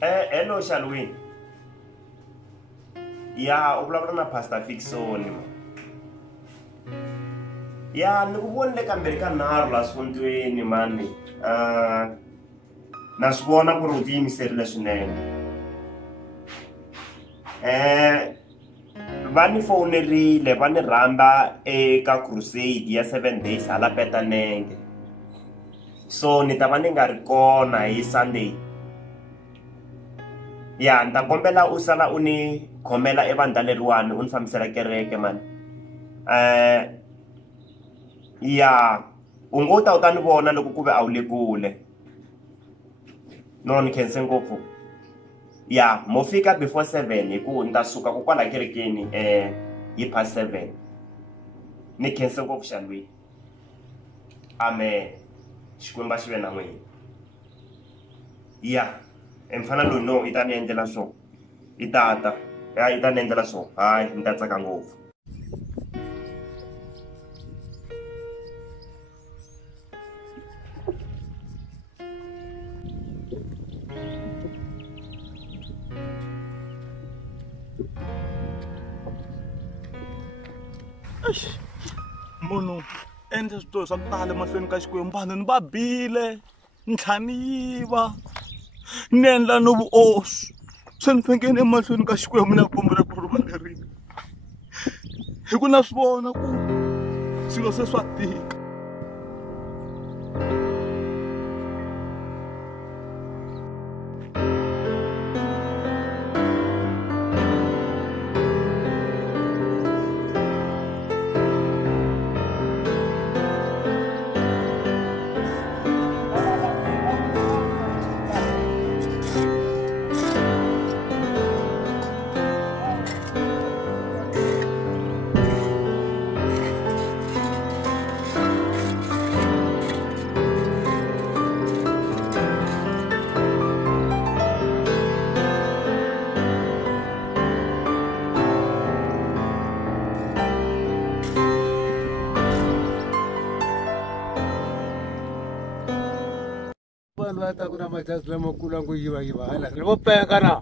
Hello Shalwin. Ya, uvulavula na Pastor Fixoni. Ya, ni ku vonile kambirhi ka nharhu la swondweni mani. Na swi vona ku ri u tiyimiserile swinene. Va ni fonerile va ni rhamba eka crusade ya 7 days hala Petanenge. So ni ta va ni nga ri kona hi Sunday. Ya, ni ta kombela u sala u ni khomela evandla leriwani u ni fambisela kereke mani. Ya, u ngo ta u ta ni vona loko ku ve a wu le kule. No, ni khense ngopfu. Ya, mo fika before 7 hi ku ni ta suka ku kwala kerekeni hi past 7. Ni khense ngopfu Shalwi. Amen. Xikwembu xi ve na n'wina. Ya, mfana loyi no i ta ni endlela so. I tata. Ya, i ta ni endlela so. Hayi, ni ta tsaka ngopfu. Munhu endla switori swa ku tala emahlweni ka Xikwembu, vanhu ni va bile, ntlhani yiva, ni endla no vuoswi. Se ni fanekele emahlweni ka Xikwembu ni ya kombela ku rivalerile. Hi ku na swi vona ku swilo se swa tika. Kuna majazi lama kula nguyiwa yiwa hala lebo peka na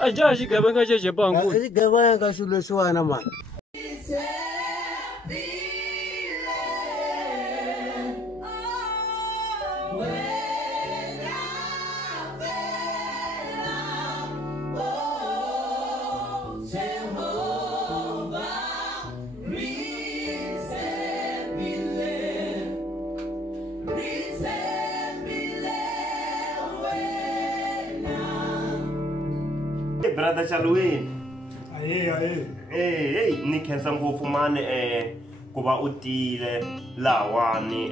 aja xigevenga xexi bangu xigevenga xilo lexiwana mani. Brother Shalwin. Aye. Ni khensa ngopfu mani ku va u tile lawani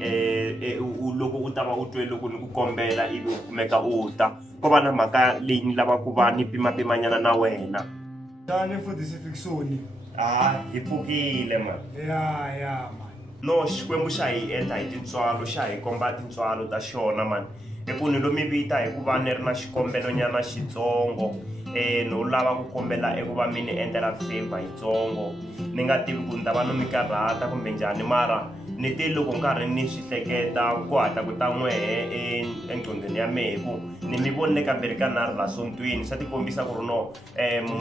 loko u ta va u twe loko ni ku kombela ivi u kumeka u ta. Ko va na mhaka leyi ni lava ku va ni pimapimanyana na wena. Tani mfundhisi Fixoni. Hi pfukile mani. Ya mani. No, Xikwembu xa hi endla hi tintswalo, xa hi komba tintswalo ta xona mani. I ku ni lo mi vita hi ku va ni ri na xikombelo nyana xitsongo. No lava ku kombela eku va mi ni endlela favor yitsongo. Ni nga tivi ku ni ta va no mi karhata kumbe njhani, mara ni te loko nkarhi ni swi hleketa ku hatla ku ta n'wehe enqondweni ya mehe ku ni mi vonile kambirhi ka nharhu la sontweni. Swa tikombisa ku ri no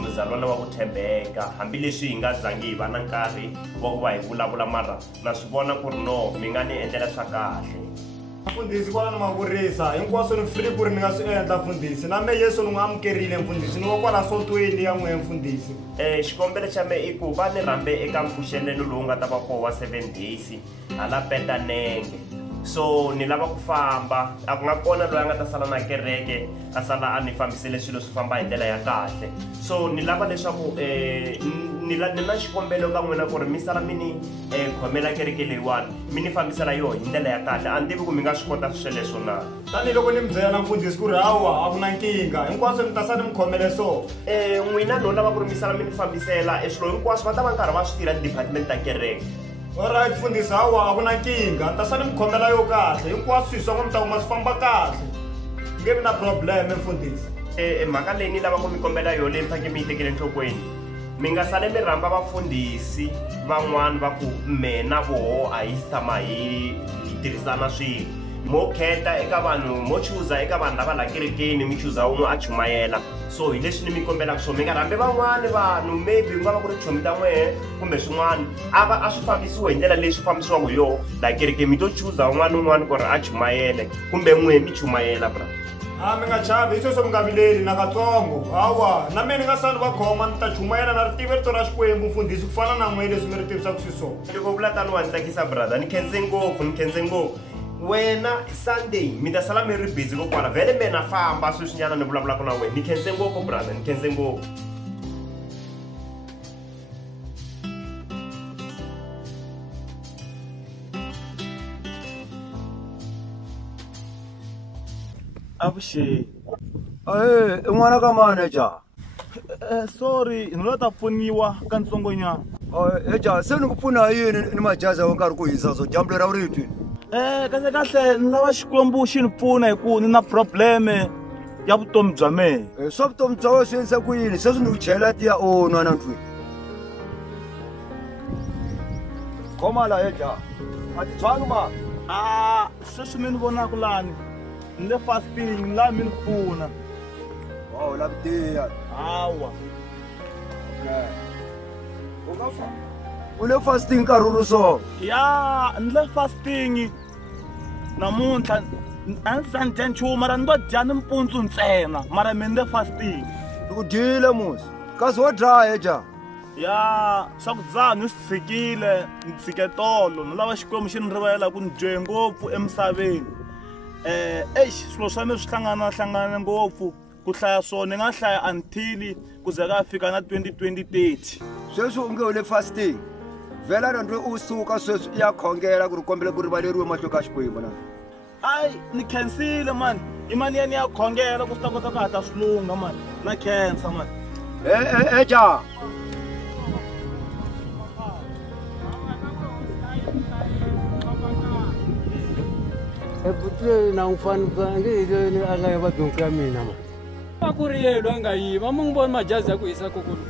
muzalwana wa ku tshembeka, hambileswi hi nga zangi hi va na nkarhi wa ku va hi vulavula, mara na swi vona ku ri no mi nga ni endlela swa kahle. Mfundhisi kwala na mavurisa hinkwaswo ni free ku ri ni nga swi endla mfundhisi, na me Yesu ni n'wi amukerile mfundhisi, ni wa kwala sontweni ya n'wehe mfundhisi. Xikombelo xa me i ku va ni rhambe eka mpfuxelelo lowu nga ta va koho wa 7 days hala Petanenge. So ni lava ku famba, a ku nga kona loyi a nga ta sala na kereke a sala a ni fambisele swilo swi famba hi ndlela ya kahle. So ni lava leswaku ni na xikombelo ka n'wina ku ri mi sala mi ni khomela kereke leyiwani mi ni fambisela yoho hi ndlela ya kahle. A ni tivi ku mi nga swi kota sweleswo na. Tanihiloko ni mi byela mfundhisi ku ri hawa a ku na nkingha, hinkwaswo ni ta sa ni mi khomele so. N'wina no lava ku ri mi sala mi ni fambisela swilo hinkwaswo va ta va nkarhi va swi tirha department ta kereke. Alright mfundhisi, hawa a ku na nkingha, ni ta sa ni mi khomela yo kahle, hinkwaswo swilo swa n'wi mi ta kuma swi famba kahle. Nge vi na problem mfundhisi. Mhaka leyi ni lava ku mi kombela yona leyi mi fanekele mi yi tekele enhlokweni. mi nga sale mi rhamba vafundhisi van'wani va ku me na voho a hi tshama hi tirhisana swilo mo kheta eka vanhu mo chuza eka vanhu lava la kerekeni mi chuza un'we a chumayela so hi leswi ni mi kombelaka swona mi nga rhambi van'wani vanhu maybe ku nga va ku ri chomi ta n'wehe kumbe swin'wana a swi fambisiwe hi ndlela leyi swi fambisiwaka hi yoho la kereke mi to chuza un'wana un'wana ku ri a chumayele kumbe n'wehe mi chumayela bra mi nga chavi hi sweswo mi nga vileli na katsongo hawa na mina ni nga sani va khoma ni ta chumayela na ri tive rito ra Xikwembu mfundhisi ku fana na n'wehe leswi mi ri tivisaka xiswona loko vula tani wa ni tsakisa brother ni khense ngopfu wena Sunday mi ta sala mi ri busy kokwala vhele me na famba sweswinyana ni vulavulaka na wena ni khense ngopfu brother ni khense ngopfu avuxeni n'wana ka manager sorry ni la ta pfuniwa ka ntsongonyana eja se ni ku pfuna yini ni majazi wa nkarhi ku hisa so dyambu lera u ri twi kahle ni lava Xikwembu xi ni pfuna hi ku ni na probleme ya vutomi bya mehe swa vutomi bya wena swi endlisa ku yini sweswi ni ku chela tiya o n'wana ntwi khoma la eja a ti tshwangi ma sweswi mi ni vonaka lani ni le fasting laha mi ni pfuna u lavi tiya hawa u le fasting nkarhi uri so ya ni le fasting namuntlha a ni za ni dya nchumu mara ni ngo dya ni mpundzu ntsena mara mi ni le fasting ni ku dyile musi kasi wo dlaya eja ya swakudya ni swi tshikile ni tshike tolo ni lava Xikwembu xi ni rivalela ku ni dyohe ngopfu emisaveni swilo swa mina swi hlangana ngopfu ku hlaya swona ni nga hlaya until ku ze ka fika na 2030 sweswi u nge u le fasting vhela na ntwe u suka sweswi i ya khongela ku ri kombele ku rivaleriwe mahlo ka Xikwembu na ayi ni khensile mani i mali ya ni ya khongela ku swi ta kota ku hatla swi lunga mani na khensa mani eja Putri na ufani ngi ile anga ya badunka mina ma. Akuri yelo anga yiva mungibona majazi ya kuhisa kokulu.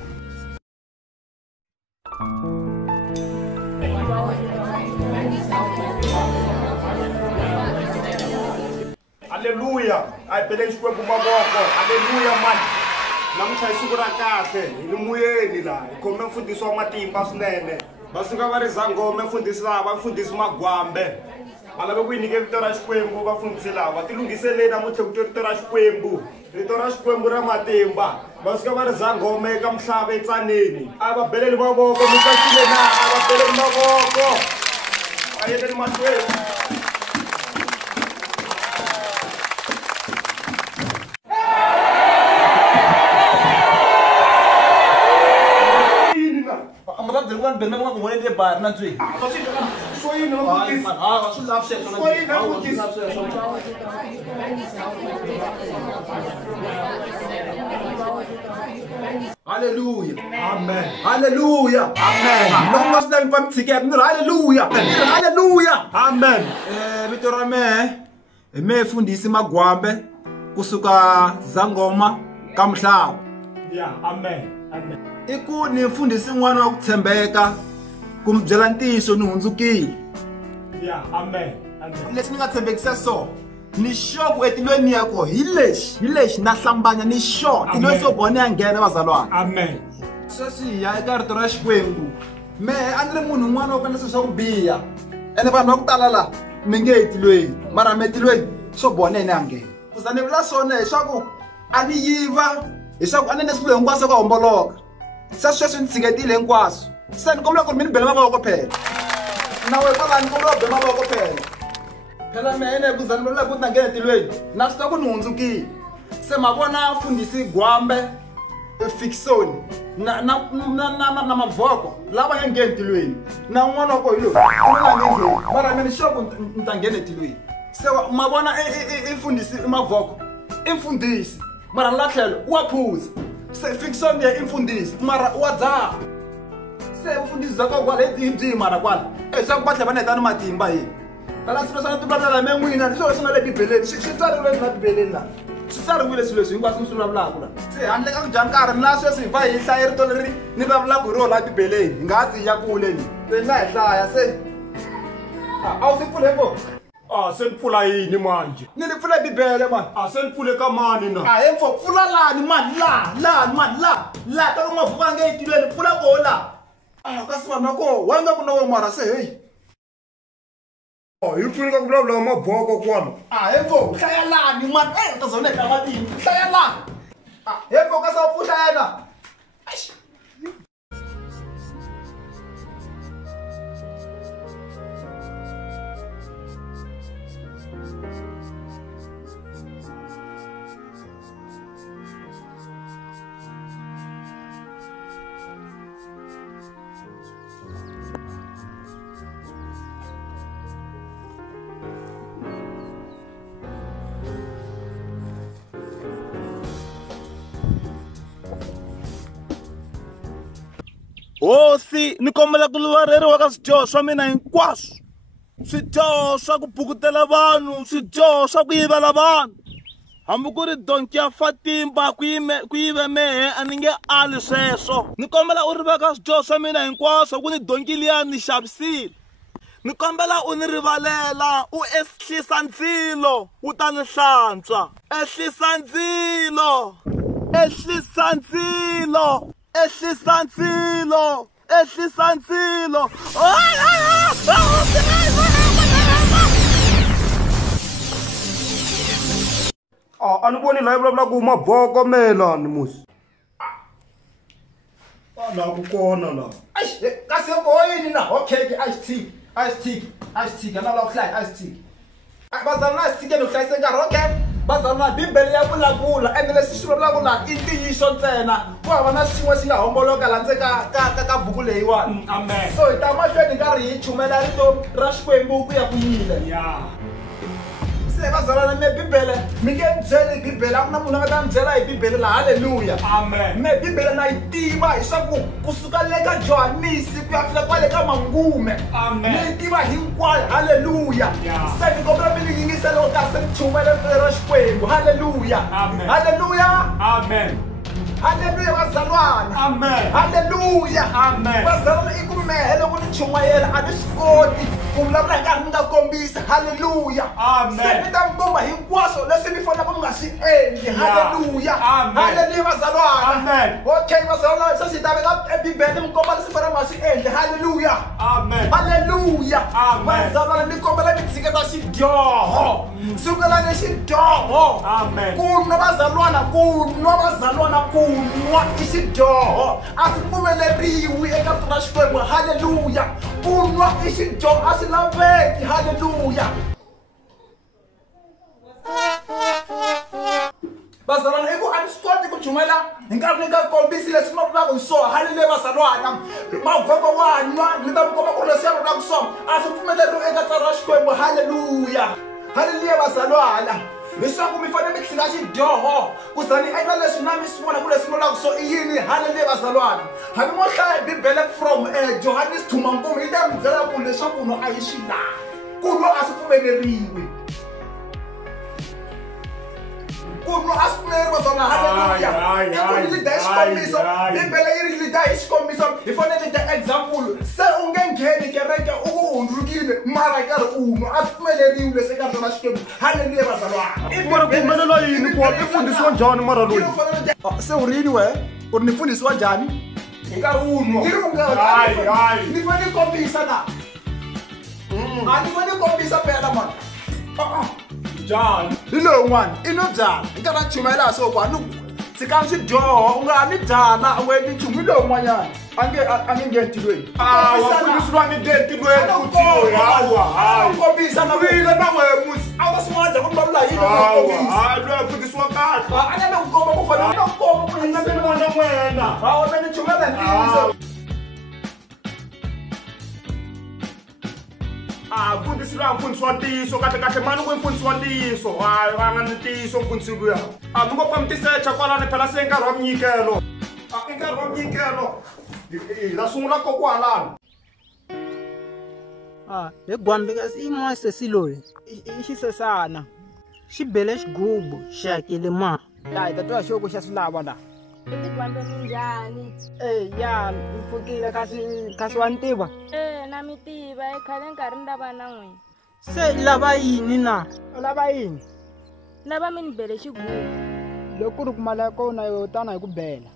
Haleluya a hi beleni Xikwembu mavoko haleluya mani namuntlha hi siku ra kahle hi ni muyeni laha hi khome mfundhisi wa matimba swinene va suka va ri Zanghoma mfundhisi laha va mfundhisi Magwambe va lave ku yi nyike vito ra Xikwembu vafundhisi lava ti lunghiseleni namuntlha ku twa rito ra Xikwembu rito ra Xikwembu ra matimba va suka va ri Zanghoma eka Mhlava eTsaneni a va beleli mavoko mi tsakile na a va beleli mavoko a yeleni mahlweni Hallelujah. Amen. Hallelujah. Amen. Loko ma swi lavi mi va mi tshikela mi ri hallelujah. Hallelujah. Amen. Vito ra mehe hi mehe mfundhisi Magwambe kusuka Zanghoma ka Mhlava. Yeah, amen. Amen. I ku ni mfundhisi n'wana wa ku tshembeka ku mi byela ntiyiso ni hundzukile. Yeah, amen. Amen. Leswi ni nga tshembekisa so ni sure ku etilweni yako hi lexi na hlambanya ni sure tilweni so bone ya nghena vazalwana. Amen. Sweswi hi ya eka rito ra Xikwembu mehe a ni ri munhu un'wana wo ka na swilo swa ku biha ene vanhu va ku tala laha mi nge etilweni mara mi etilweni swo boneni ya nghena ku za ni vula swona leswaku a ni yiva leswaku a ni ne swilo hinkwaswo ka homboloka se sweswi ni tshiketile hinkwaswo se ni kombela ku ri mi ni bele mavoko phela na wehe kwala ni kombela ku bele mavoko phela mehe ne ku za ni vulela ku ta nghena etilweni na swi tiva ku ni hundzukile se ma vona mfundhisi Gwambe Fiksoni na mavoko lava nga ngheni tilweni na n'wana wa ko hi loyi u nga ngheni mara mina sure ku ni ta nghena etilweni se ma vona i mfundhisi mavoko i mfundhisi mara la tlhelo wa phuza se Fiksoni i mfundhisi mara wa dzaha se vufundhisi bya ko kwala hi byihi mara kwala swa ku va tlhela va neta ni matimba hi tala swilo swa na tivulavula me n'wina ni swilo swi nga le bibeleni swi tswariwile na bibeleni laha swi tsariwile swilo leswi hinkwaswo swi vulavulaka la se handle ka ku dya nkarhi na sweswi hi fa hi hlaya rito leri ni vulavulaka hi rona bibeleni hi nga zi ya kule ni se nga hi hlaya se a wu swi pfule vo se ni pfula yini manje ni ni pfule bibele mani se ni pfule ka mani na he mfo pfula lani mani lani mani la ta ku nga vukange etilweni pfula koho la ka swi vanhu ko wa nga ku na we mara se heyi hi pfule ka ku vulavula mabhoko kwala he mfo hlaya lani mani u ta zoneka matini hlaya lani he mfo ka sa u pfuhla yena hosi ni kombela ku rivaleriwa ka swidyoho swa mina hinkwaswo swidyoho swa ku bukutela vanhu swidyoho swa ku yivela vanhu hambi ku ri donki ya fatimba ku yive mehe a ni nge ali sweswo ni kombela u rivala ka swidyoho swa mina hinkwaswo ku ni donki liya ni xavisile ni kombela u ni rivalela u ehlisa ndzilo wu ta ni hlantswa ehlisa ndzilo ehlisa ndzilo ehlisa ndzilo ehlisa ndzilo a ni voni la yi vulavula ku mabhoko melani musi la ku kona la kasi ko yini na okay ice tea na la khla ice tea bazalwana ice tea no hlayisa nkarhi okay bazalwana bibele ya vulavula ende leswi swi vulavula i ntiyiso ntsena ku hava na xin'we xi nga homboloka la ndzeni ka buku leyiwani amen so hi ta mahlweni nkarhi hi chumela rito ra Xikwembu ku ya ku yile se bazalwana me bibele mi nge byeli bibele a ku na munhu a nga ta mi byela hi bibele la halleluya amen me bibele na yi tiva hi swaku kusuka le ka Johanisi ku ya fika kwale ka Mangume amen mi yi tiva hinkwayo halleluya se ni kombela mi ni yingisela kasi ni chumele ra Xikwembu halleluya halleluya amen halleluya bazalwana amen halleluya amen bazalwana i ku mehe loko ni chumayela a ni swi koti ku vulavula hi nkarhi mi nga kombisa halleluya se mi ta mi komba hinkwaswo leswi mi faneleke mi nga swi endli halleluya halleluya bazalwana okay bazalwana sweswi hi ta veka ebibele mi komba leswi fanele mi nga swi endli halleluya halleluya bazalwana ni kombela mi tshiketa xidyoho sukela le xidyoho ku nwa bazalwana ku nwa i xidyoho a swi pfumeleriwi eka vito ra Xikwembu halleluya ku nwa i xidyoho a swi laveki halleluya bazalwana i ku a ni swi koti ku chumela hi nkarhi ni nga kombisi leswi ma vulaka hi swona halleluya bazalwana mavhoko wa nwa ni ta mi komba ku ri leswi ya vulaka swona a swi pfumeleriwi eka vito ra Xikwembu halleluya halleluya bazalwana leswaku mi fanele mi tshika xidyoho ku za ni endla leswi na mi swi vona ku leswi vulaka so i yini halleluya bazalwana hambi mo hlaya bibele from Johannes to Mangume yi ta mi byela ku leswaku no a hi swi lavi ku nwa a swi pfumeleriwi ku nwa a swi pfumeleriwi bazalwana halleluya i ku ni lida hi xikombiso bibele yi ri lida hi xikombiso hi fanele lida example se u nge ngheni kereke u ku hundrukile mara hi karhi u nwa a swi pfumeleriwi leswi eka rito ra Xikwembu halleluya bazalwana mara ku humelela yini ku i fundisiwa njhani mara loyi se u ri yini we u ri ni fundisiwa njhani hi nkarhi u nwa ni fanele kombisa na a ni fanele kombisa phela mani njhani hi lowu n'wana i no byala i nkarhi a chumela hi swo ku a ni tshikani swidyoho u nga ni byala u nga endli nchumu hi lowu n'wanyana a nge nge entilweni wafundisiwa nge nge entilweni kombisa na vile na wehe musi a wu ta swin'wana ku vulavula hi kombisa loyi a fundisiwa kahle a nga ni ku komba ku fanele na ku komba ku nga ni vona n'wena a wu ta ni chumela ntiyiso mfundisiwa ntiyiso kahle mani ku mfundisiwa ntiyiso va nga ni ntiyiso mfundisi luya mi ngo mi tisecha kwalani phela se nkarhi wa minyikelo i nkarhi wa minyikelo la sungula kokwalani he gwambi kasi i n'wasesi loyi i xisesana Xibele xigubu xi hakele ma. Ya hi ta twa xoko xa swilava la. Tikwambe minjhani? Ya mpfukile kasi wa ntiva. Na mi tiva khale nkarhi ni lava na n'wina. Se lava yini na? U lava yini? Lava mi ni bele xigubu. Loko ku ri ku mali ya kona yo tana hi ku bela.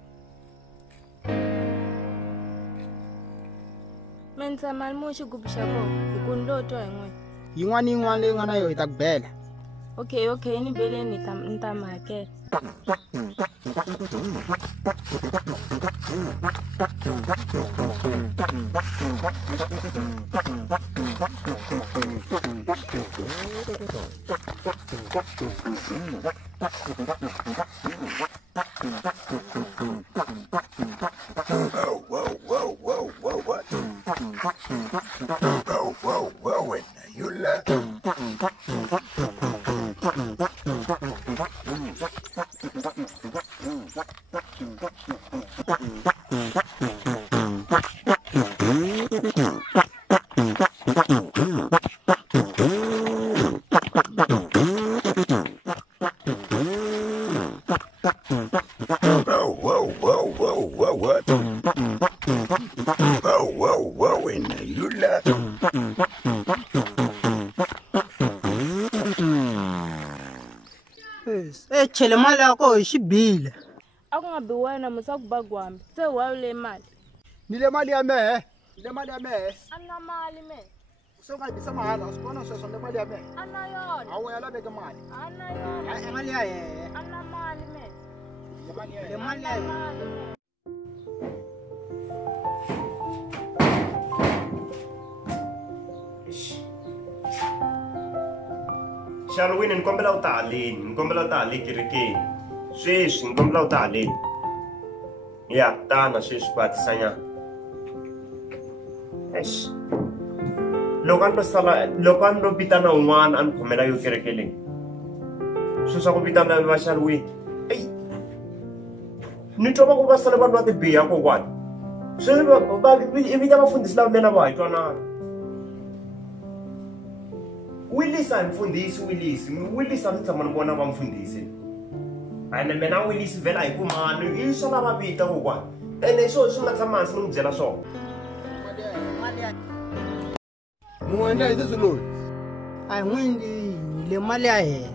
Mi ni tshama mu xigubu xa kona hi ku ni lo twa hi n'wina. Yin'wana yin'wana leyi nga na yo hi ta ku bela. Okay ni beleni ni ta mi hakela. Chele mali yako hi xibile. A ku nga bi wena musa ku bagwambe. Se wa le mali. Ni le mali ya mehe. Le mali ya mehe. A na mali me. So nga bisa mahala usibona sweswo le mali ya mehe. A na yona. Awu ya laveka mali. A na yona. Mali ya yena. A na mali me. Le mali ya yena. Shalwini ni kombela u ta haleni, ni kombela u ta hale kerekeni. Sweswi ni kombela u ta haleni. Ya, tana sweswi ku hatlisanyana. Eish. Loko a ni lo vitana un'wana a ni khomela yo kereke leyi. Swilo swa ku vitana va Shalwini. Eyi. Ni twa va ku va sale vanhu va tibiha kokwani. I vita vafundhisi lava mina va hi twanana. Willis a mfundhisi Willis a ni tshama ni vona va mfundhisi. Ene mina Willis vela hi ku mani i swa lava vita kokwani. Ene swo swi nga tshama hansi ni n'wi byela swona. Mu endla hi sweswi loyi. A hi n'wini le mali ya yena.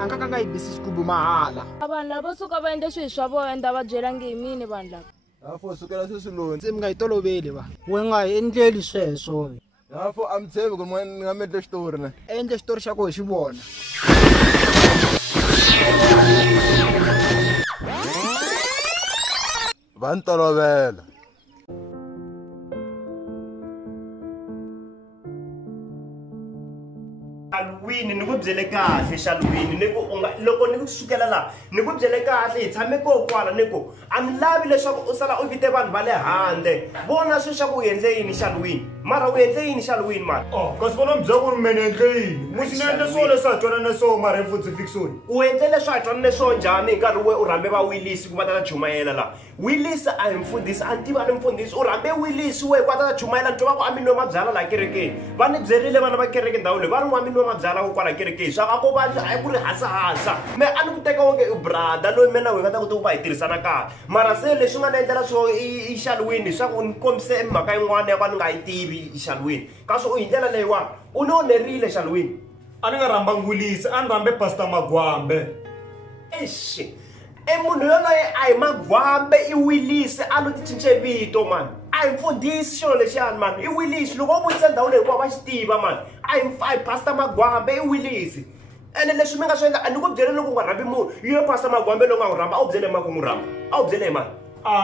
A nga ka nga yi bisi xigubu mahala. Vanhu lava suka va endle swilo swa vona endla va byelangi hi mini vanhu lava. Yafo sukela sweswi loyi. Se mi nga yi toloveli va. We nga hi endleli sweswo. Yafo a mi tshembi ku ni nga mi endle xitori ne. Endle xitori xa ku hi xi vona. Va ni tolovela. Shalwini ni ku byele kahle Shalwini ni ku loko ni ku sukela la ni ku byele kahle hi tshame ko kwala ni ku a ni lavi leswaku u sala u vite vanhu va le handle vona swilo swa ku u endle yini Shalwini mara u endle yini Shalwini mara kasi vona mi byela ku ri mene endle yini musi ni endle swona leswi a twanane swona mara hi futsi fikisoni u endle leswi a twanane swo njhani hi nkarhi we u rhambe va Willis ku va ta chumayela la Willis a hi mfundhisi a ni tiva ni mfundhisi u rhambe Willis we ku va ta chumayela ni twa va ku a mi nwe mabyala la kerekeni va ni byerile vana va kereke ndhawu leyi va ri n'wa mi nwe mabyala ko kwala kerekeni swa ka ko va a ku ri hasahasa me a ni ku teka onge u brada loyi mina we nga ta kota ku va hi tirhisana kahle mara se leswi nga ni endlela swo i Shalwini swa ku ni kombise mhaka yin'wana ya ka ni nga yi tivi Shalwini kasi u hi ndlela leyiwani u ni onerile Shalwini a ni nga rhambangi Willis a ni rhambe pastor Magwambe eish munhu yoloye a hi Magwambe i Willis a lo ti cince vito mani a hi mfundhisi xilo lexiyani mani i Willis loko u vutisa ndhawu leyi kuva va xi tiva mani a hi pastor Magwambe i Willis ene leswi mi nga swi endla a ni ku byele loko u nga rhambi munhu yo pastor Magwambe loko nga n'wi rhamba a wu byele maka n'wi rhamba a wu byele hi mani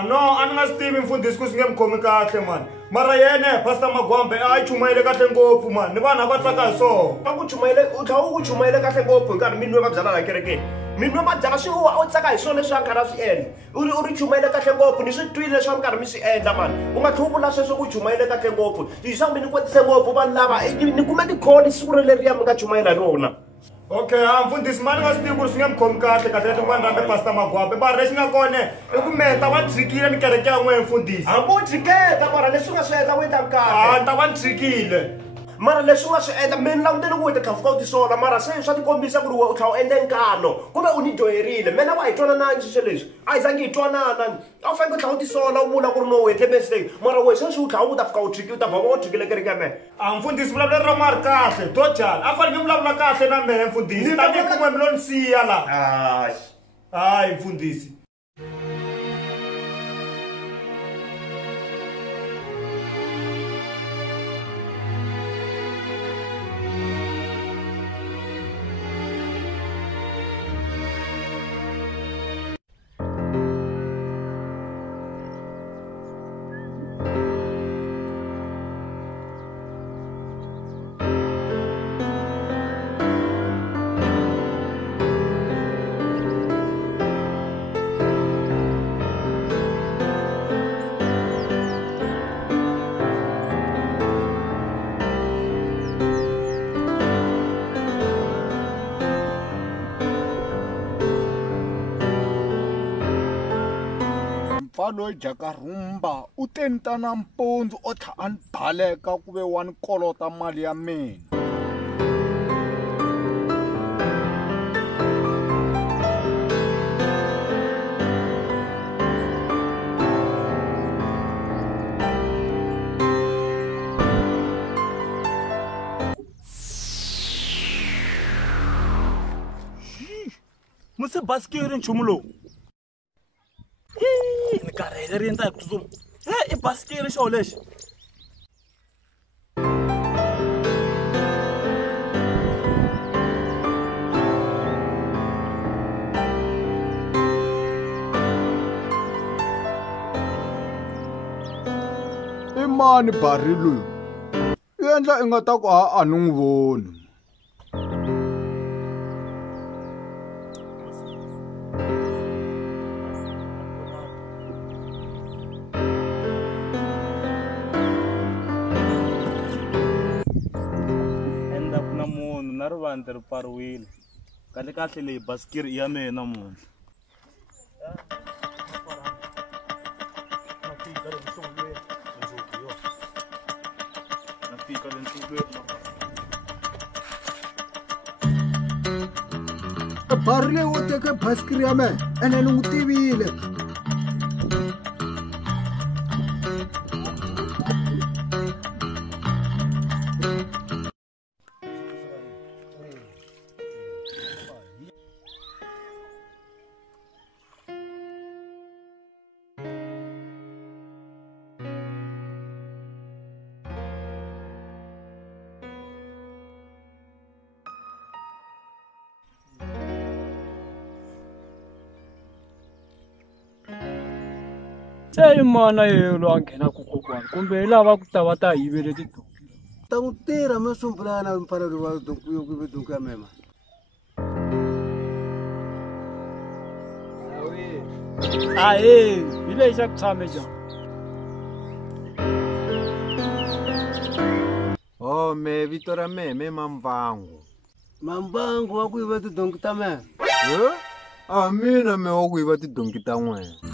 no a ni nga swi tivi mfundhisi ku swi nge mi khomi kahle mani mara yena pastor Magwambe a yi chumayele kahle ngopfu mani ni vanhu a va tsaka hi swona u tlhela u ku chumayele kahle ngopfu hi nkarhi mi nwe mabyala la kerekeni mi nwe mabyala swi u tsaka hi swona leswi a karhi a swi endla u ri chumayele kahle ngopfu ni swi twile leswi a mi karhi mi swi endla mani u nga tlhela u vula sweswo ku chumayele kahle ngopfu leswaku mi ni kotise ngopfu vanhu lava ni kume tikholi siku releriya mi nga chumayela hi rona okay mfundhisi mani nga swi tivi ku ri swi nge mi khomi kahle kahle tin'wana rambe pastor Magwambe mara lexi nga kona i ku meta wa tshikile ni kereke ya n'we mfundhisi hambi u tshiketa mara leswi u nga swi endla u endla kahle ta va ni tshikile mara leswi nga swi endla mina langutele ku wena tlhafuka u tisola mara se swa tikombisa ku ri u tlha u endle nkano kumbe u ni dyoherile mina wa hi twananani swilo leswi a hi zangi hi twanana a wu faneke u tlha u tisola u vula ku ri no wetle mistake mara we sweswi u tlha u ta fika u triki u ta vava u trikile kereke ya mehe a mfundhisi vulavulelo ra mari kahle tojala a faneke vulavula kahle na mehe mfundhisi tanihi kumwe mi lo ni siya laha hayi mfundhisi loyi jakarumba u tenta nampundzu o tlha a ni baleka ku ve wa ni kolota mali ya mina muse basikiri nchumu lowu ni karhele ri endla hi ku tsutsuma i basikiri xo lexi i mani bari loyi i endla i nga ta ku a ni n'wi voni na rivandla ri pfariwile kahle kahle leyi basikiri i ya mehe namuntlha bari leyi wo teke basikiri ya mehe ene ni n'wi tivile se mana yelo a nghena ku kokwana kumbe lava ku ta va ta yivele tidonki ta ku tirha masumbulana mfanelo wa donku yo ku ve donku ya mema ahe hi lexi xa ku tshame ja me vito ra meme Mambangu Mambangu wa ku yiva tidonki ta mema a mina me wa ku yiva tidonki ta n'wena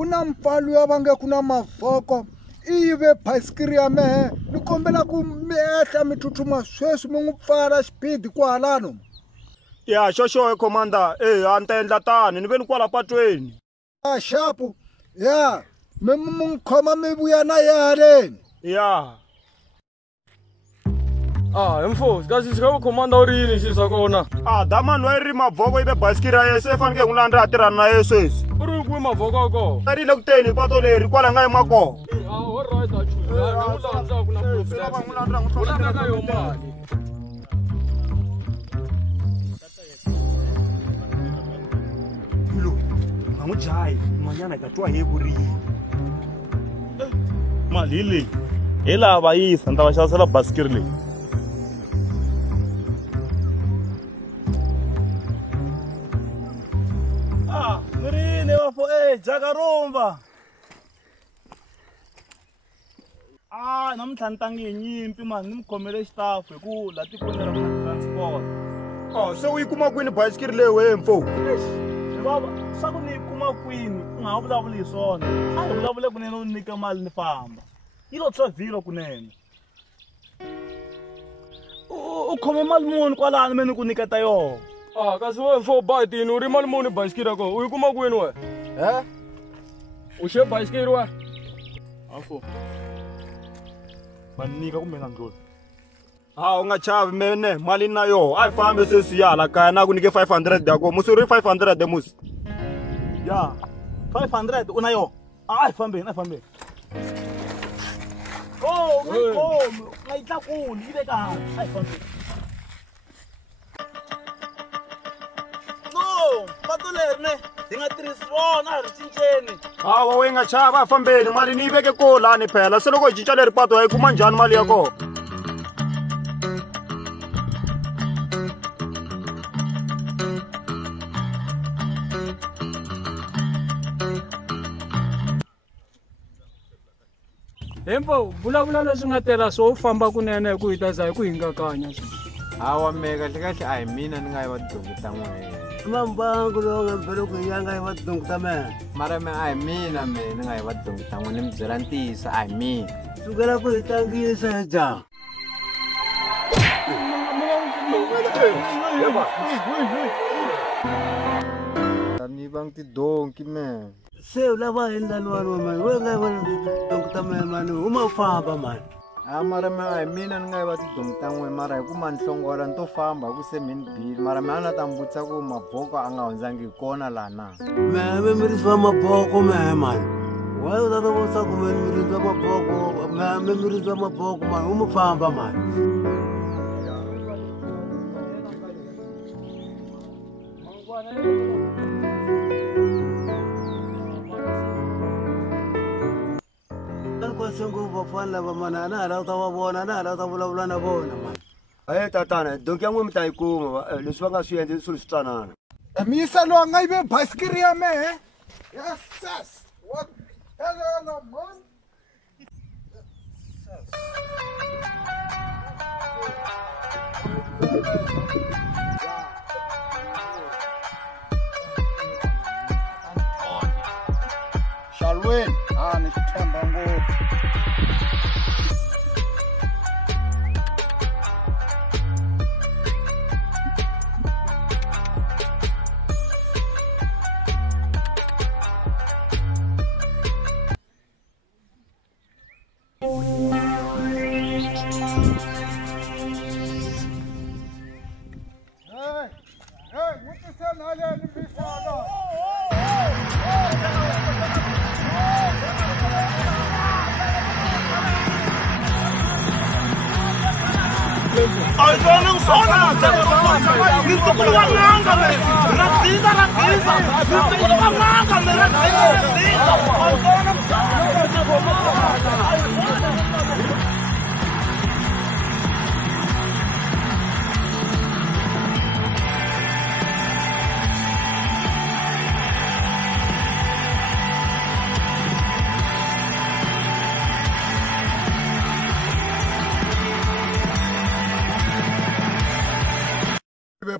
kuna mpfalo ya vange kuna mavoko i yive basikiri ya mehe ni kombela ku mi ehla mi tsutsuma sweswi mi n'wi pfala xipidi kwalano ya xoxo commander a ni ta endla tani ni ve ni kwala patweni a shapu ya mi n'wi khoma mi vuya na yaleni ya mfosi kasi xi ka vukhomanda u ri yini xilo xa kona damani wa yi ri mavhoko yi ve basikiri ya ye se faneke n'wi landza a tirhana na ye sweswi u ri kumi mavhoko ya kona a ri le ku teni pato leri kwala nga yima kona alright achulandzaka na ulaveka yo mali lo nga n'wi jahi n'wanyana hi ka twa hi ku ri yini mali leyi hi laha va yisa ni ta va xavisela basikiri leyi mi ri yini wafo jakarumba namuntlha ni tangi hi nyimpi mani ni mi khomele xitafu hi ku la tikweni ra ku na transport. Se u yi kuma kwini bayisikiri leyi wena mfo? Baba, swa ku ni yi kuma kwini u nga ha vulavuli hi swona. A hi vulavule kunene u nyika mali ni famba. Yi lo tshwa vhilo kunene. U khome mali muni kwalani me ni ku niketa yona? Kasi we mfo batini u ri mali muni bayisikiri ya kona u yi kuma kwini we? U xe bayisikiri we? Afo. Manika kumbe nga ndluli. U nga chavi mene mali na yo a hi fambi sweswi ya hala kaya na ku nike 500 ya kona musi u ri 500 musi. Ya 500 u na yona. A hi fambeni a hi fambeni. Nga yi tlakuli yi veka hansi a hi fambeni. No patu leri ne hi nga tirhisi rona a hi ri cinceni. Hawa we nga chava a hi fambeni mali ni yi veke kolani phela se loko hi cinca leri patu wa yi kuma njhani mali ya kona? Hempo vulavula leswi nga tela swo u famba kunene hi ku hita za hi ku hingakanya hawa me kahle a hi mina ni nga yi va tidongi ta n'wina mambangu lowu nga mpela ku ya nga yi va tidongi ta mena mara me a hi mina me ni nga yi va tidongi ta n'wina ni mi byela ntiyiso a hi mina sukela ku hi tlangisa hi jaha ni vanga tidonki me se u lava endlaniwani wa mani we nga yi va tidongi ta mena mani huma u famba mani mara me a hi mina ni nga yi va tidongi ta n'wina mara hi ku ma ni hlongola ni to famba hi ku se mi ni bile mara me a na ta mi vutisa ku maboko a nga hundzangi hi kona laha na mehe mi mirisi va maboko mehe mani wa u tata vutisa ku me ni mirisi va maboko mehe mi mirisi va maboko mani u mu famba mani vafana lava mani a na ha lava ta va vona a na ha lava ta vulavula na vona mani Tatana donki ya n'wina mi ta yi kuma leswi va nga swi endli swilo swi tsanana. Mi yisa loyi a nga yive bayisikiri ya mehe yes what hello man Shalwin ni xithemba ngopfu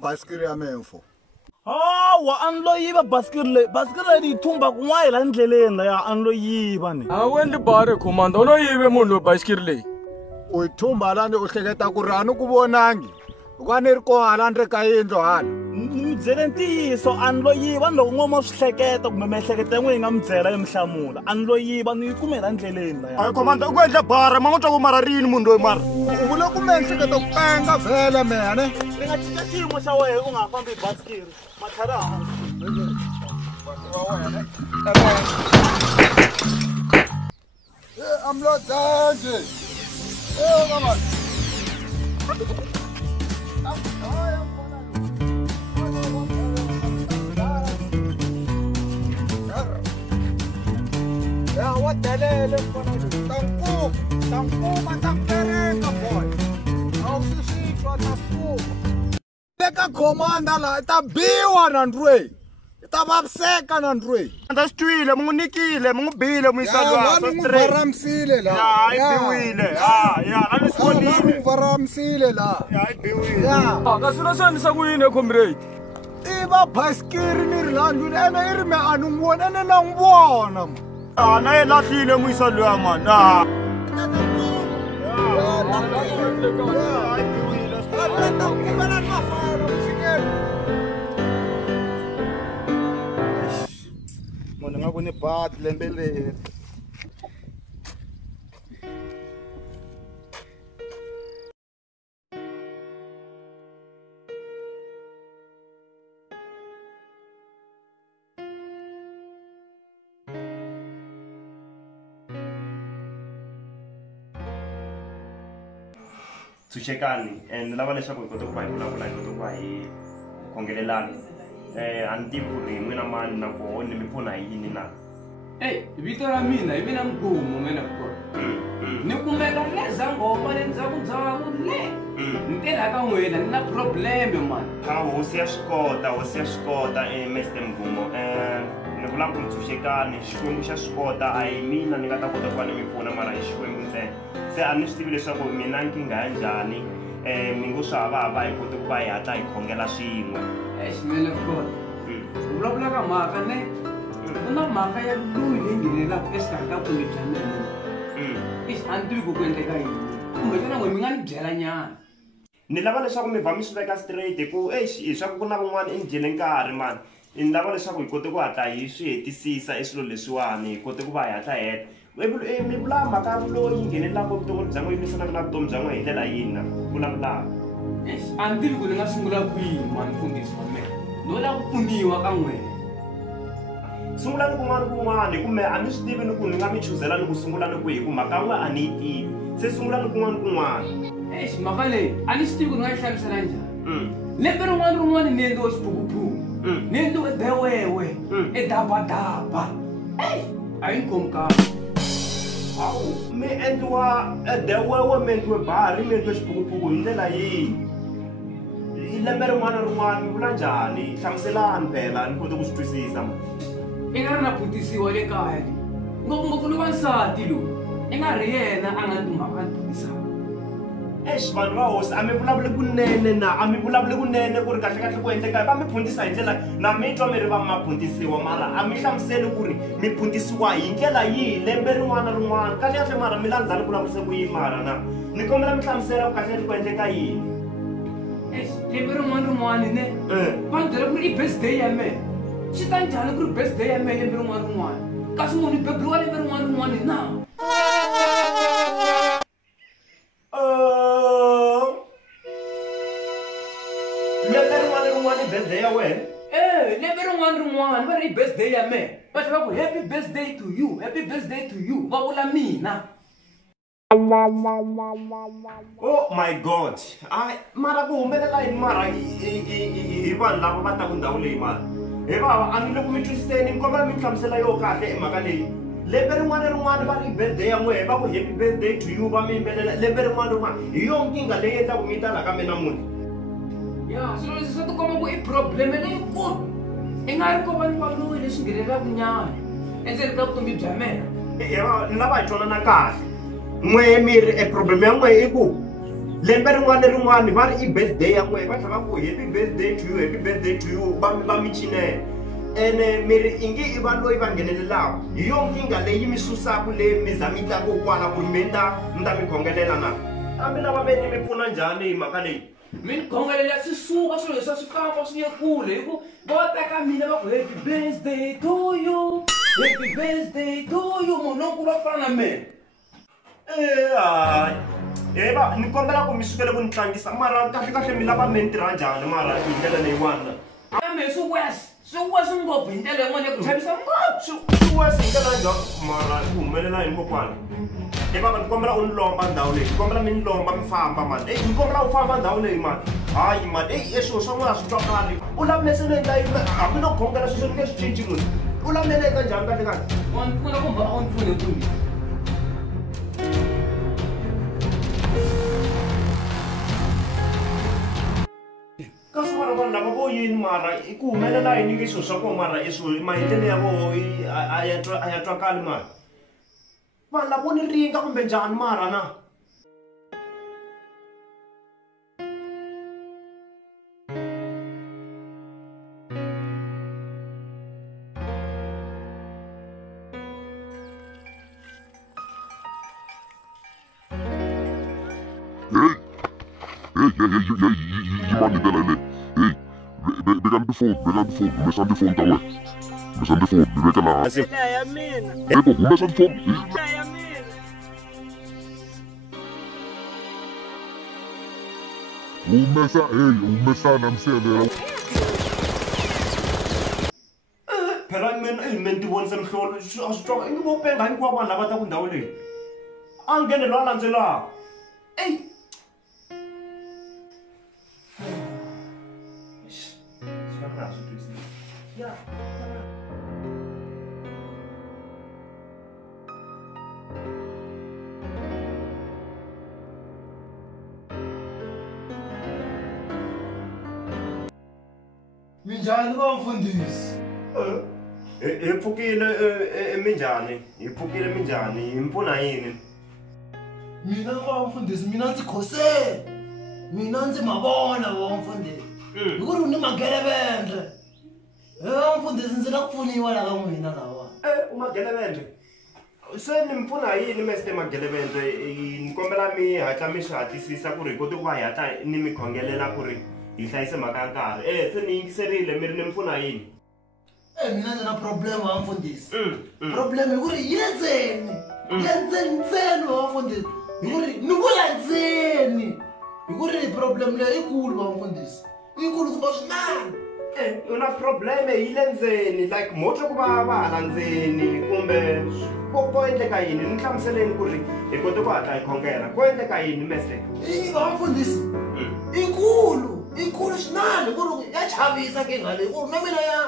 bayisikiri ya mefo hawa a ni lo yiva basikiri leyi yi thumba kun'wana hi la ndleleni laya a ni lo yiva ni a wu endli bari khomanda u lo yive munhu loyi bayisikiri leyi u yi thumba halani u hleketa ku ri a ni ku vonangi hikuva ni ri koho halani ri ka yindlo hala ni mi byele ntiyiso a ni lo yiva ni loko n'wama swi hleketa kumbe miehleketo ya n'wina yi nga mi byela yi mi hlamula a ni lo yiva ni yi kume hi la ndleleni laya Hayi komanda u ku endle bara ma n'wi twa ku mara rini munhu loyi mara u vule ku miehleketo ku penga vhele mene ni nga cinca xiyimo xa wena u nga ha fambi hi basikiri matlhari amlodanje wadalele tankuma tankereka boy awusisitwa tankuma teka khomanda la ta biwa nandrwe ta vaviseka na ndrwe Anda swi twile mi n'wi nikile mi n'wi bile muyisalwa ni n'wi varamsile la ya i biwile ya a ni swi ni vonile n'wi varamsile la ya i biwile ya ka swi na swi endlisa ku yini comrade i va basikiri ni ri la ndlwini ene i ri me a ni n'wi vona ene na n'wi vona na ye lahlile muyisalwa mani munhu nga ku ni bati lembe leri Tshunxekani ni lava leswaku hi kota ku va hi vulavula hi kota ku va hi khongelelana a ni tivi ku ri n'wina mani nakoho ni mi pfuna hi yini na vito ra mina hi mina Mgumu mina kona ni kumeka le Zanghoma le ndzhaku ndzhaku le ni tirhaka n'wina ni na probleme mani hosi ya swi kota Mr Mgumo ni vula ku Tshunxekani xikwembu xa swi kota a hi mina ni nga ta kota ku va ni mi pfuna mara hi xikwembu ntsena se a ni swi tivi leswaku mina nkingha ya njhani mi ngo swi havahava hi koti ku va hi hatla hi khongela swin'we ximene kona u vulavula ka mhaka ne ku na mhaka ya loyi leyi nghenelaka exikarhi ka vutomi bya mina a ni tivi ku endleka yini kumbe xana n'we mi nga ni byela nyana ni lava leswaku mi va mi swi veka straight hi ku hi swa ku ku na van'wana endyele nkarhi mani ni lava leswaku hi kote ku hatla hi swi hetisisa eswilo leswiwani hi kote ku va hi hatla heta mi vula mhaka loyi nghenelaka vuton'wini bya n'we yi lwisanaka na vutomi bya n'we hi ndlela yini na vulavulaka a ni tivi ku ni nga sungula kwihi mani mfundhisi wa mina ni lava ku pfuniwa ka n'wena sungulani kun'wana kumbe a ni swi tivi ni ku ni nga mi chuzela ni ku sungula ni ku hi ku mhaka n'we a ni yi tivi se sungulani kun'wana mhaka leyi a ni swi tivi ku ni nga yi hlamusela njhani lembe rin'wana ni endliwe xiphukuphuku ni endliwe dewewe edabadaba a yi ni khomi kahle mi endliwa dewewe mi endliwe bari mi endliwe xiphukuphuku hi ndlela yini lembe rin'wana mi vula njhani hlamuselani phela ni kote ku swi twisisa i nga ri na phutisiwa le kaya ngopfungopfu ni wansati lowu i nga ri yena a nga ni timhaka a ni phutisaka vanhu va hosi a mi vulavuli kunene na a mi vulavuli kunene ku ri kahlekahle ku endleka va mi phuntisa hi ndlela na mi twa mi ri va ma phuntisiwa mara a mi hlamuseli ku ri mi phuntisiwa hi ndlela yihi lembe rin'wana na rin'wana kahlekahle mara mi landzani ku lavurise ku yini mara na ni kombela mi hlamusela ku kahlekahle ku endleka yini lembe rin'wana ne va ni byela ku ri i birthday ya mehe swi ta njhani ku ri birthday ya mehe lembe rin'wana kasi munhu i beburiwa lembe rin'wana na lembe rin'wana birthday ya wena lembe rin'wana va ri i birthday ya mehe va tlhela va ku happy birthday to you va vula mina oh my god mara ku humelela yini mara hi vanhu lava va taku ndhawu leyi mara hi vava a ni le ku mi twisiseni ni kombela mi hlamusela yo kahle hi mhaka leyi lembe rin'wana va ri birthday ya n'wehe va ku happy birthday to you va mi yimbelela lembe rin'wana hi yo nkingha leyi endlaku mi ta laha ka mina munhu ya swilo leswi swa tikomba ku i probleme leyikulu i nga ri ko vanhu va loyi leswi nghenelelaku nyana endzeni ka vutomi bya mina ni lava hi twanana kahle n'wehe miri problem ya n'wehe i ku lembe rin'wana va ri i birthday ya n'wehe va tlhela va ku happy birthday to you va mi cinela ene miri i nge i va loyi va nghenelelaka hi yo nkingha leyi mi susaku leyi mi za mi tlaku kwala ku ri mi ta mi khongelela na kambe lava veni mi pfuna njhani hi mhaka leyi mi ni khongelela swi suka swilo leswi swi famba swi ye kule hi ku va teka mina va ku happy birthday to you munhu lonkulu va fana na mina eva ni kombela ku mi sukele ku ni tlangisa mara kahlekahle mi lava mi ni tirha njhani mara hi ndlela leyiwana kambe swi wesi ngopfu hi ndlela yin'wana ya ku chavisa ngopfu swi wesi hi ndlela njhani mara ku humelela yini kokwana eva ni kombela u ni lomba ndhawu leyi ni kombela mi ni lomba mi famba mani ni kombela u famba ndhawu leyi mani hayi mani swilo swa n'wina swi twakali u lameseleka hambi no khongela swilo swi nge swi cinci munhu u lameleka njhani kahlekahle wa ni pfuna kumbe a wu ni pfune kuni kasi mara vanhu lava vo yini mara i ku humelela yini ke swilo swa kona mara i swilo mahitelo ya voho a ya twakali mara vanhu lavo ni ringa kumbe njhani mara na Mani dela hey, began the phone, mesan the phone tawe, mesan the phone, beka la. Eko, mesan the phone. Umesa namsele. phela men ti vonisa mhlolo a swi twa i vo penga hinkwavo vanhu lava ta ku ndhawu leyi a nghene lo a landzelaka ey Minjani vamfundhisi? hi pfukile minjhani hi pfukile minjhani hi mpfuna yini Mina vamfundhisi, mina ndzi khose. Mina ndzi mavona vamfundhisi. Hi ku ri ni magelevendre. Vamfundhisi ndzi la ku pfuniwa laha ka n'wina lawa. umagelevendre se ni mpfuna yini mesite magelevendre ni kombela mi hatla mi swi hatlisisa ku ri hi koti ku va hi hatla ni mi khongelela ku ri hi hlayise mhaka ya nkarhi se ni yingiserile mi ri ni mpfuna yini Mina ndzi na problem vamfundhisi. Problem hi ku ri yi le ndzeni. Le ndzeni ntsena vamfundhisi. Hi ku ri ni vula ndzeni. Hi ku ri problem leyi i kulu vamfundhisi. I kulu kuma swinene. u na probleme yi le ndzeni like motlo ku va hala ndzeni kumbe ko endleka yini ni hlamuseleni ku ri hi kote ku hatla hi khongela ko endleka yini mese Vamfundhisi. I kulu swinene ku ri ya chavisa nkingha leyi ku ri na mina ya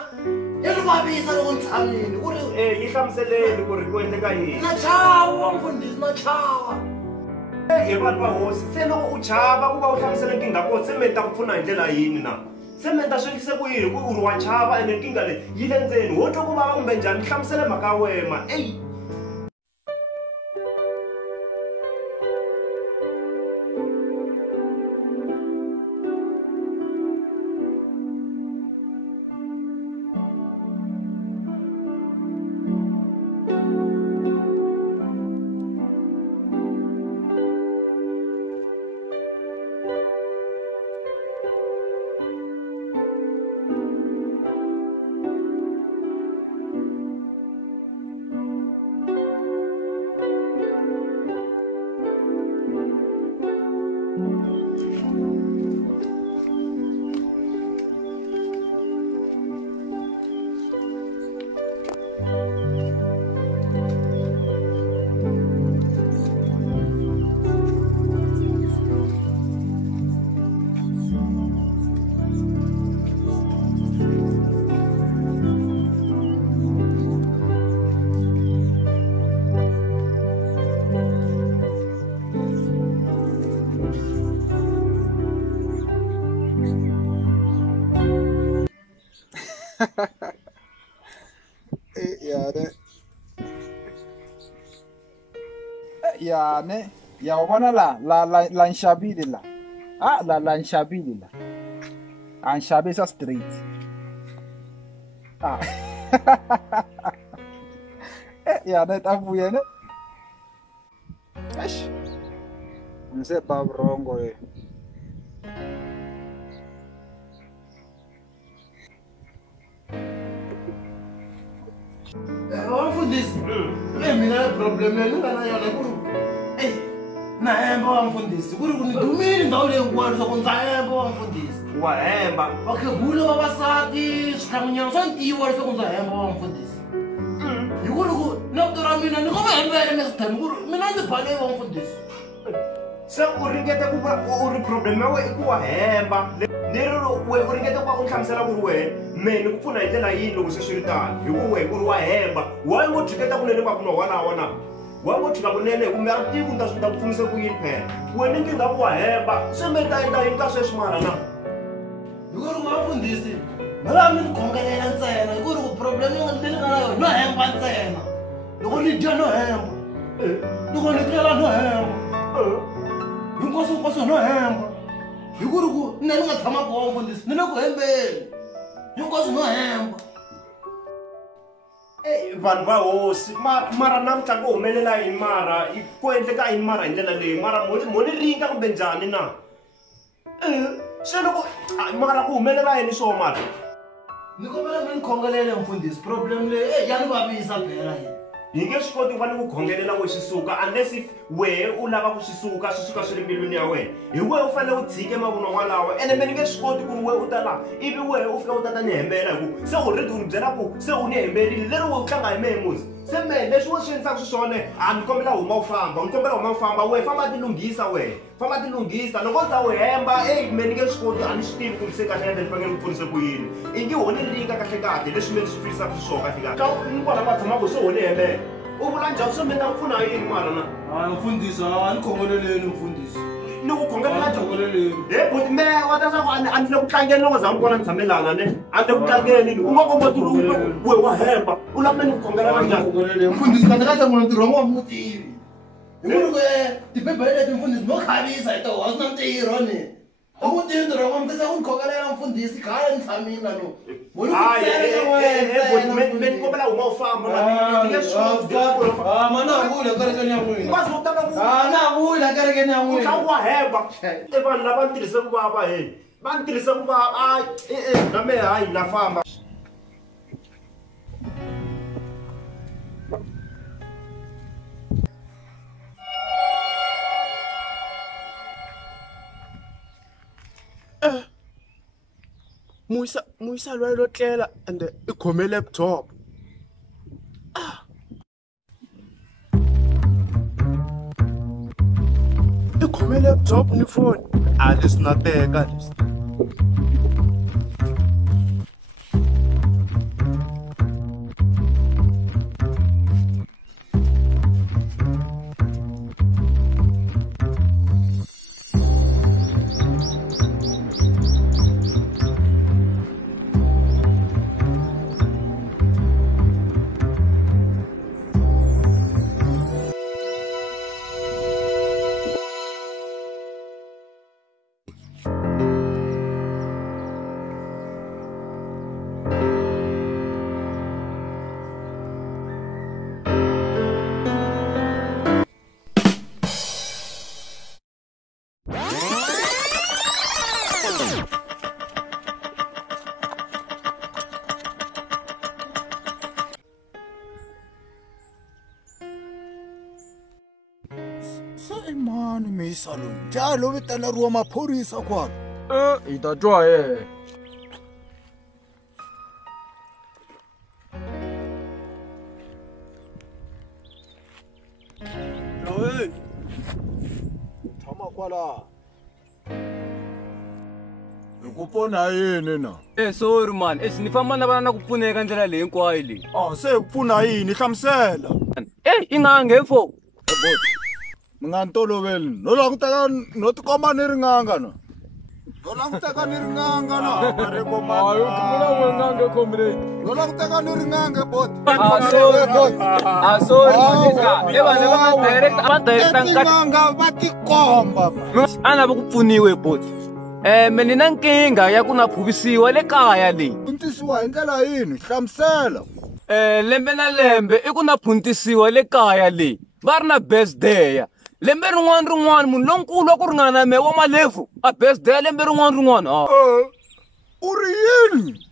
ni vavisa loko ni tshamile ku ri yi hlamuseleni ku ri ku endleka yini na chava vamfundhisi na chava. Hi vanhu va hosi se loko u chava ku va u hlamusele nkingha ko se mi ta ku pfuna hi ndlela yini na se mi ta swekise ku yini ku u ri wa chava ene nkingha leyi yi le ndzeni wo twa ku vava kumbe njhani hlamusele mhaka ya wena eyi Ya bona la nshabile la. La nshabile la. Anshabisa street. Ya ne tavuye ne. Eish. Nse babrongo e. Vamfundhisi. Mina problem leyi ni nga na yona ku ri na hemba vamfundhisi ku ri ku ni dumile ndhawu leyi hinkwana swa ku ndza hemba vamfundhisi. wa hemba Vakhegula vavasati swihlangunyana swa ntivo leswaku ndza hemba vamfundhisi. Hi ku ri ku na vito ra mina ni nga va hembela next time ku ri mina ndzi bale vamfundhisi. se u ringete ku va u ri problem ya wena i ku wa hemba leri u ringete ku va u hlamusela ku ri wena me ni ku pfuna hi ndlela yini loko se swi ri tano hi ku wena ku ri wa hemba wa ngo tshiketa kunene va ku no walawa na wa ngo tshika kunene hi ku mi a tivi ku ta swi ta ku pfunise ku yini phela wena nkingha ku wa hemba se mi ta endla yini ka sweswi mara na Hi ku ri vafundhisi mara mi ni khongelela ntsena ku ri ku problem leyi nga na yona no hemba ntsena loko ni dya no hemba loko ni tlela no hemba hinkwaswo no hemba hi ku ri ku ni nga tshama kona mfundhisi ni le ku hembeni hinkwaswo no hemba vanhu va hosi mara namuntlha ku humelela yini mara ku endleka yini mara hi ndlela leyi mara mo ni ringa kumbe njhani na se loko mara ku humelela yini swo mara ni kombela mi ni khongelele mfundhisi problem leyi ya ni vavisa phela yini hi nge swi koti ku va ni ku khongelela we xi suka unless if wehe u lava ku swi suka swi ri mbilwini ya wena hi wehe u fanele u tshike mavunwa walawa ene me ni nge swi koti ku ri wehe u ta laha ivi wehe u fika u ta ta ni hembela hi ku se u riti u ni byela ku se u ni hemberile lero wehe u tlanga hi mehe musi se mehe leswi wo swi endlaka swiswona ni kombela huma u famba ni kombela huma u famba wehe famba ti lunghisa wehe famba ti lunghisa loko u za u hemba me ni nge swi koti a ni swi tivi ku ri se kahle yandle ni fanele ni pfunise ku yini i nge ho ni ringa kahlekahle leswi me ni swi twisaka swiswona kahlekahle ni kona va tshamaka se ho ni hembela u vula njhani swo mi ta pfuna yini mara na mfundhisi ni khongeleleni mfundhisi ni ku khongelela but me wa ta swa ku a ni le ku tlangeni loko za mi vona ni tshamelana ne a ni le ku tlangeni u nga komba we wa hemba u lava me ni ku khongelela njhani mfundhisi ka ni ka hlamula ntirho wa mutivi hi ku ri ku tibebele leti mfundhisi mo khavisa hi toho a swi na ntirho ni a mutivi ntirho wa mfundhisi a ku ni khongelela mfundhisi khale ni tshamile no me ni kombela huma u famba mana vula kerekeni ya n'wina na vula kerekeni ya n'wina wa hemba i vanhu lava ni tirhise ku vava va ni tirhise ku vava na mehe hayi na famba Muyisa loyi lo tlela ende I khome laptop. I khome laptop ni phone. Leswi na teka leswi. Mani Muyisa lo njalo vitaneriwa maphorisa kwala hi ta twa yehe loyi tshama kwala hi ku pfuna yini na sorry man ni famba na vana na ku pfuneka ndlela leyi hinkwayo leyi se hi pfuna yini hlamusela i ngange fo mi nga ni toloveli no languteka no tikomba ni ri nganga no languteka ni ri nganga no no languteka ni ri nganga bot nganga va tikomba a lava ku pfuniwe bot me ni na nkinga ya ku na phuvisiwa le kaya leyi puntisiwa hi ndlela yini hlamusela lembe na lembe I ku na phuntisiwa le kaya leyi va ri na birthday lembe rin'wana munhu lonkulu wa ku ringana me wa malefu a birthday lembe rin'wana u ri yini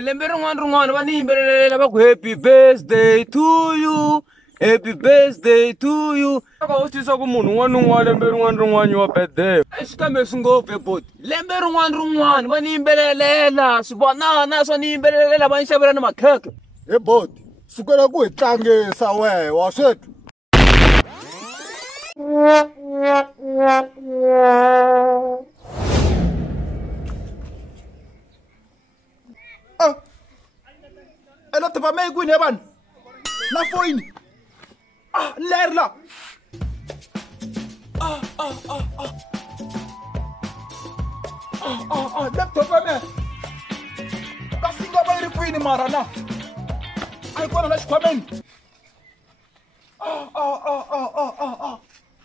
lembe rin'wana va ni yimbelelela va ku happy birthday to you happy birthday to you ka u tisa ku munhu un'wana ni un'wana lembe rin'wana wa birthday xikambe swi ngopfu bot lembe rin'wana va ni yimbelelela swivonana swa ni yimbelelela va ni xavela na makhekhe bot sukela ku hi tlangisa wehe wa swethu laptop me kwini he vanhu na foyini leri la laptop ya mina kasi nga va yi ri kwini mara na a yi kona la xikhwameni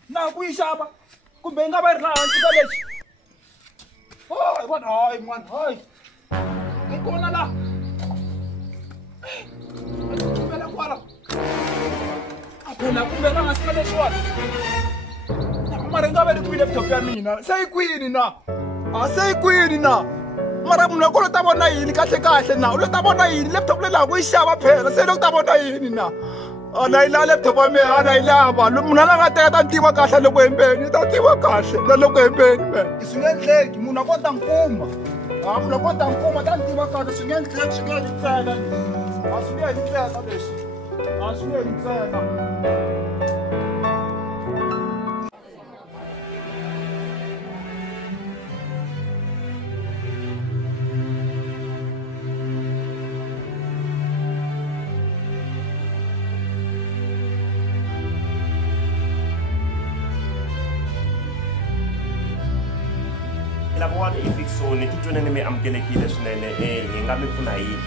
na ku yi xava kumbe yi nga va yi ri laha hansi ka lexi vona hayi mani hayi yi kona la kumela kwala a phela kumbe la hansi ka lexiwani mara yi nga va yi ri kwihi laptop ya mina se yi kwini na se yi kwini na mara munhu loko lo ta vona yini kahle na u lo ta vona yini laptop leyi laha ku yi xava phela se loko ta vona yini na na yi lava laptop ya mina a na yi lava munhu a la nga teka ta ni tiva kahle loko hembeni ta tiva kahle na loko hembeni me swi nge endleki munhu a kota nkuma munhu a kota nkuma ta ni tiva kahle swi nge endleki swi nge ni ntsena a swi nge ni ntsena leswi a swi nge ni ntsena lavawani i Xitsonga titwaneni mi amukelekile swinene hi nga mi pfuna yini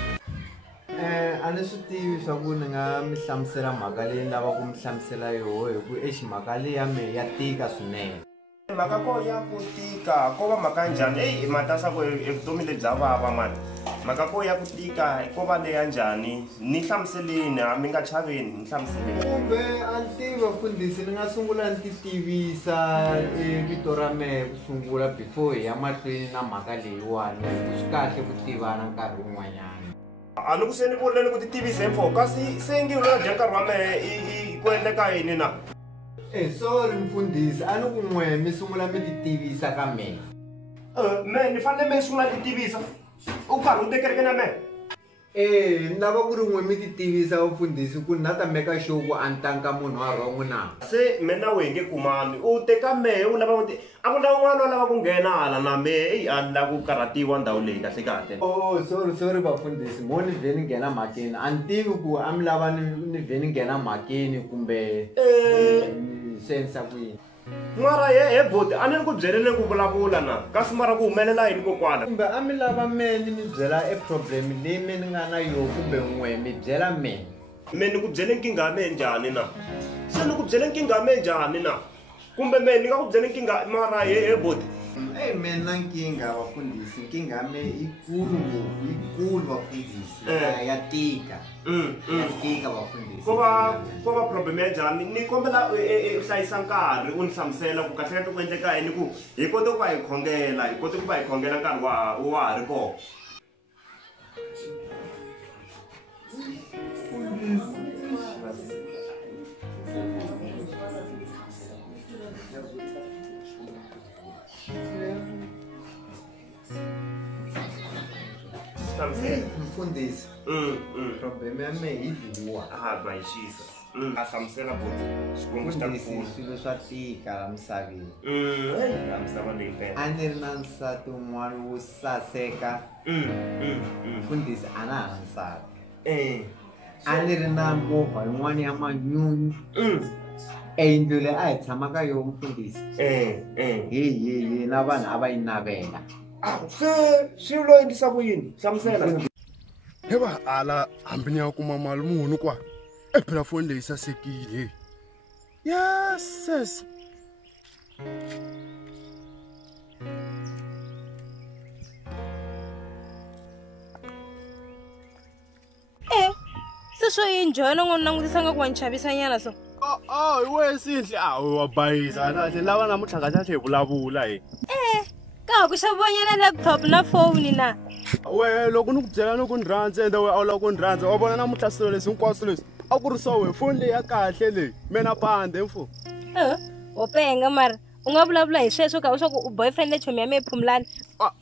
a ni swi tivi swa ku ni nga mi hlamusela mhaka leyi ni lava ku mi hlamusela yoho hi ku mhaka leyi ya me ya tika swinene mhaka ko ya ku tika ko va mhaka njhani matasa ku vutomi lebya vava mani mhaka ko ya ku tika ko va leya njhani ni hlamuseleni mi nga chaveni ni hlamuseleni kumbe a ni tivi vafundhisi ni nga sungula ni ti tivisa vito ra mehe ku sungula before hi ya mahlweni na mhaka leyiwani swi kahle ku tivana nkarhi wun'wanyana a ni ku se ni vuleni ku ti tivisa hi mpfhuka kasi se ngi lo dya nkarhi wa mehe ku endleka yini na sorry mfundhisi a ni ku n'we mi sungula mi ti tivisa ka mehe me ni fanele mi sungula ti tivisa u karhi u tekereke na mehe ni lava ku ri n'we mi ti tivisa vafundhisi ku ni na ta meka sure ku a ni tanka munhu wa wrong na se me na we nge kumani u teka mehe u lava ku a ku na un'wana u lava ku nghena hala na mehe a ni lava ku karhatiwa ndhawu leyi kahle sorry vafundhisi mo ni vhe ni nghena mhakeni a ni tivi ku a mi lava ni vhe ni nghena mhakeni kumbe sensa ku yini mara he boti a ni ri ku byeleni ku vulavula na kasi mara ku humelela yini kokwana kumbe a mi lava me ni mi byela problem leyi me ni nga na yo kumbe n'we mi byela me ni ku byele nkingha ya mehe njhani na se ni ku byele nkingha ya mehe njhani na kumbe me ni nga ku byele nkingha mara he boti me na nkingha vafundhisi nkingha ya me yikulu ngopfu yikulu vafundhisi ya tika ya tika vafundhisi ko va problem ya njhani ni kombela u hlayisa nkarhi u ni hlamusela ku kahlekahle ku endleka yini ku hi kote ku va hi khongela nkarhi wa ha ri kona mfundhisi problem ya me hi liwa bayixisa a hlamusela boti xikwembu xi ta pfuna swilo swa tika la misaveni la misava leyi mpela a ni ri na nsati wun'wana wo saseka mfundhisi a na ha na nsati a ni ri na movha yin'wana ya manyunyu yindlu leyi a hi tshama ka yo mfundhisi hehe na vanhu a va yi navela se swi lo endlisa ku yini hlamusela he va ala hambi ni ya kuma mali muni kwa phela foni leyi sasekile yes se swo enjoy na n'wana langutisanga ku wa ni chavisanyana so hi we Sindli wa bayisa kahle lava namuntlha kahle hi vulavula ka ha ku xavonyana laptop na phone na we loko ni ku byela ni ku ni rhandza ende we a wu lava ku ni rhandza wa vona namuntlha swilo leswi hinkwaswo leswi a ku ri so we foni leyi ya kahle leyi mena pande mfo wo penga mara u nga vulavula hi sweswo ka swa ku boyfriend chomi ya mehe Phumlani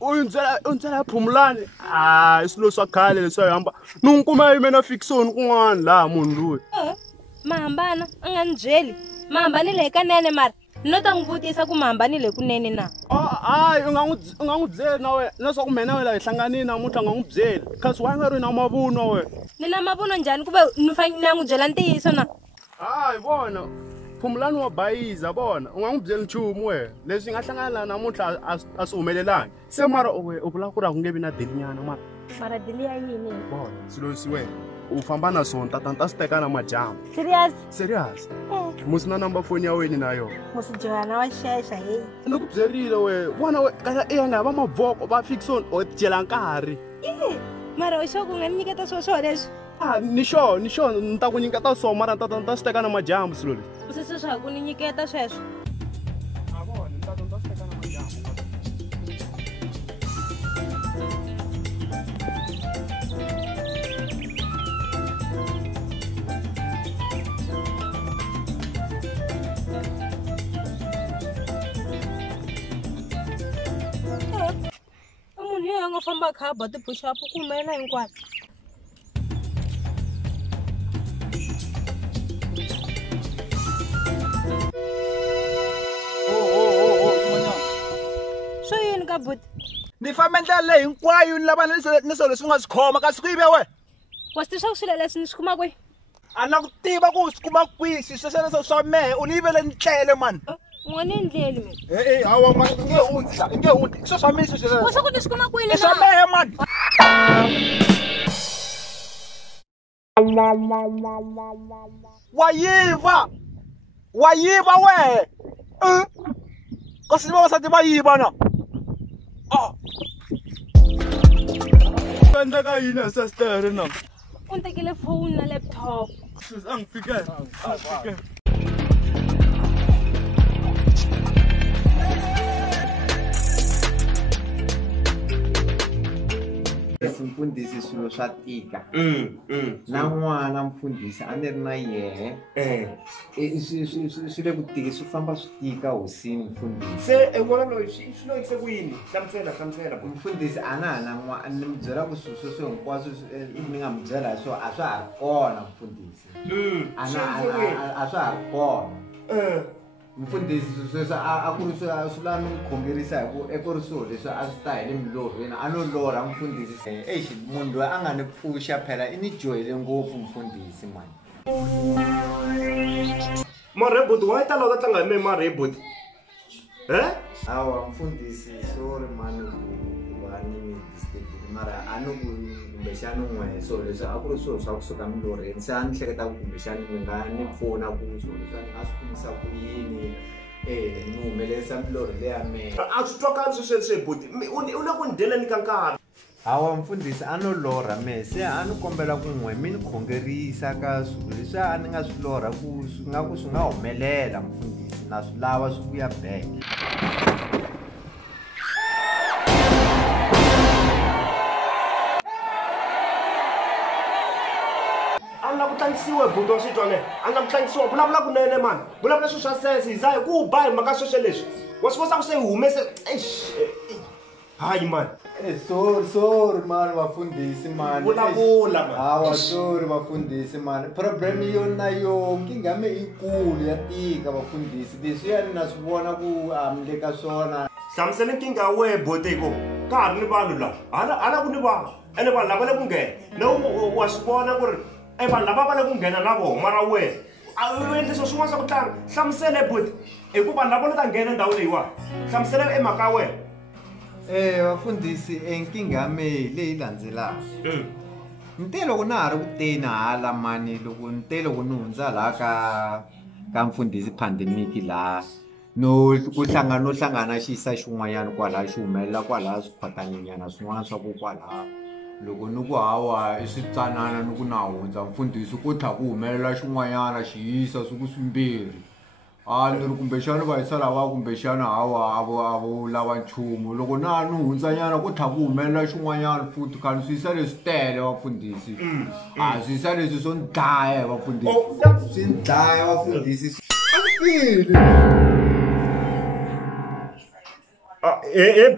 u ndzela ya Phumlani i swilo swa khale leswi hi hamba ni n'wi kuma yimena Xitsonga kun'wana laha munhu loyi ma hambana a nga ni byeli ma hambanile hikanene mara no ta n'wi vutisa ku ma hambanile kunene na hayi u nga n'wi byeli na wena leswaku mina wena hi hlanganile namuntlha u nga n'wi byeli kasi wa nga ri na mavunwa wena ni na mavunwa njhani kumbe ni fanele ni ya n'wi byela ntiyiso na hayi vona phumulani wa bayiza bona u nga n'wi byeli nchumu wena leswi nga hlangana namuntlha a swi humelelangi se mara u vula ku ri a ku nge vi na delinyana mara deli ya yini bona swilo leswi wena u famba na swona ta swi teka na madyambu serious musi na number phone ya wena na yona musi johana wa shesha heyi ni ku byerile we vona we kaya nga va mavoko va fikson o dyela nkarhi mara u xo ku nga ni nyiketa swoswo leswi ni sure ni ta ku nyiketa swona mara ta swi teka na madyambu swilo leswi sweswo swa ku ni nyiketa sweswo a vona ni ta swi teka na madyambu munhu yo nga famba kha ba ti-push up ku humelela hinkwaswo swo yini ka buti ni famba ndlela leyi hinkwayo ni lava ni swilo leswi nga swi khoma kasi ku yive we wa swi tiva swa ku swilo leswi ni swi kuma kwihi a na ku tiva ku swi kuma kwihi sweswo swa mehe u ni yivele ni tlele mani n'wana endleli mina hawa mani nge hundzi swo swa mina wa swa ku ni swi kuma kwini swa mehe mani wa yiva wehe kasi vavasati va yiva na endleka yini sestere na u ni tekele phone na laptop a ngi fikele mfundhisi swilo swa tika na n'wana mfundhisi a ni ri na yehe swi le ku tika swi famba swi tika hosini mfundhisi se vona loyi swi loyise ku yini hlamusela mfundhisi a na ha na n'wana ni mi byela ku swilo sweswo hinkwaswo ni nga mi byela hi swona a swa ha ri kona mfundhisi a swa ha ri kona mfundhisi sweswo a ku ri swi la ni n'wi khongerisa hi ku eku ri swilo leswi a swi ta hi le milorhweni a no lorha mfundhisi exi munhu loyi a nga ni pfuxa phela i ni joyile ngopfu mfundhisi mani marheboti wa yi tala u ta tlanga hi mehe marheboti hawa mfundhisi sorry mani ku va ni mi disturbile mara a ni ku kumbexani n'we swilo leswi a ku ri swilo swa kusuka milorhweni se a ni hleketa ku kumbexani mi nga ni pfuna ku swilo leswi a ni nga swi kumisa ku yini ni humelerisa milorho leya mehe a swi twakali swesweswe boti u le ku ni dyeleni ka nkarhi hawa mfundhisi a no lorha mehe se a ni kombela ku n'we mi ni khongerisa ka swilo leswi a ni nga swi lorha ku swi nga humelela mfundhisi na swi lava swi vuya back ku tlangisiwa buti wa switwane a nga ku tlangisiwa vulavula kunene mani vulavula swilo swa sense hi za hi ku ba hi mhaka sweswe leswi wa swi kota ku se hi humese hayi mani sorry mani vafundhisi mani vulavula mani hawa sorry vafundhisi mani problem yo na yo nkingha me ikulu ya tika vafundhisi leswiyani na swi vona ku mi le ka swona hlamusele nkingha wehe boteko ka ha ri ni vanhu laha hala ku ni vanhu ene vanhu lava le ku nghena na wa swi vona ku ri vanhu lava va le ku nghena na vona mara wena u endle swilo swin'wana swa ku tlanga hlamusele boti hikuva vanhu lava lo ta nghena ndhawu leyiwani hlamusele emhaka wena vafundhisi nkingha mehe leyi landzelaka nte loko na ha ri ku teni hala mani loko nte loko ni hundza laha ka mfundhisi pandemic laha no hlangana xisa xin'wanyana kwalaha xi humelela kwalaha swikhwataninyana swin'wana swa ku kwalaha loko ni ku hawa i switsanana ni ku na hundza mfundhisi ku tlha ku humelela xin'wanyana xi yisa siku swimbirhi ni ri kumbexana va yisa lava kumbexana hawa a vo lava nchumu loko na ni hundzanyana ku tlha ku humelela xin'wanyana futhi khani swi yisa leswi tele vafundhisi a swi yisa leswi swo ni dlaya vafundhisi swi ni dlaya vafundhisi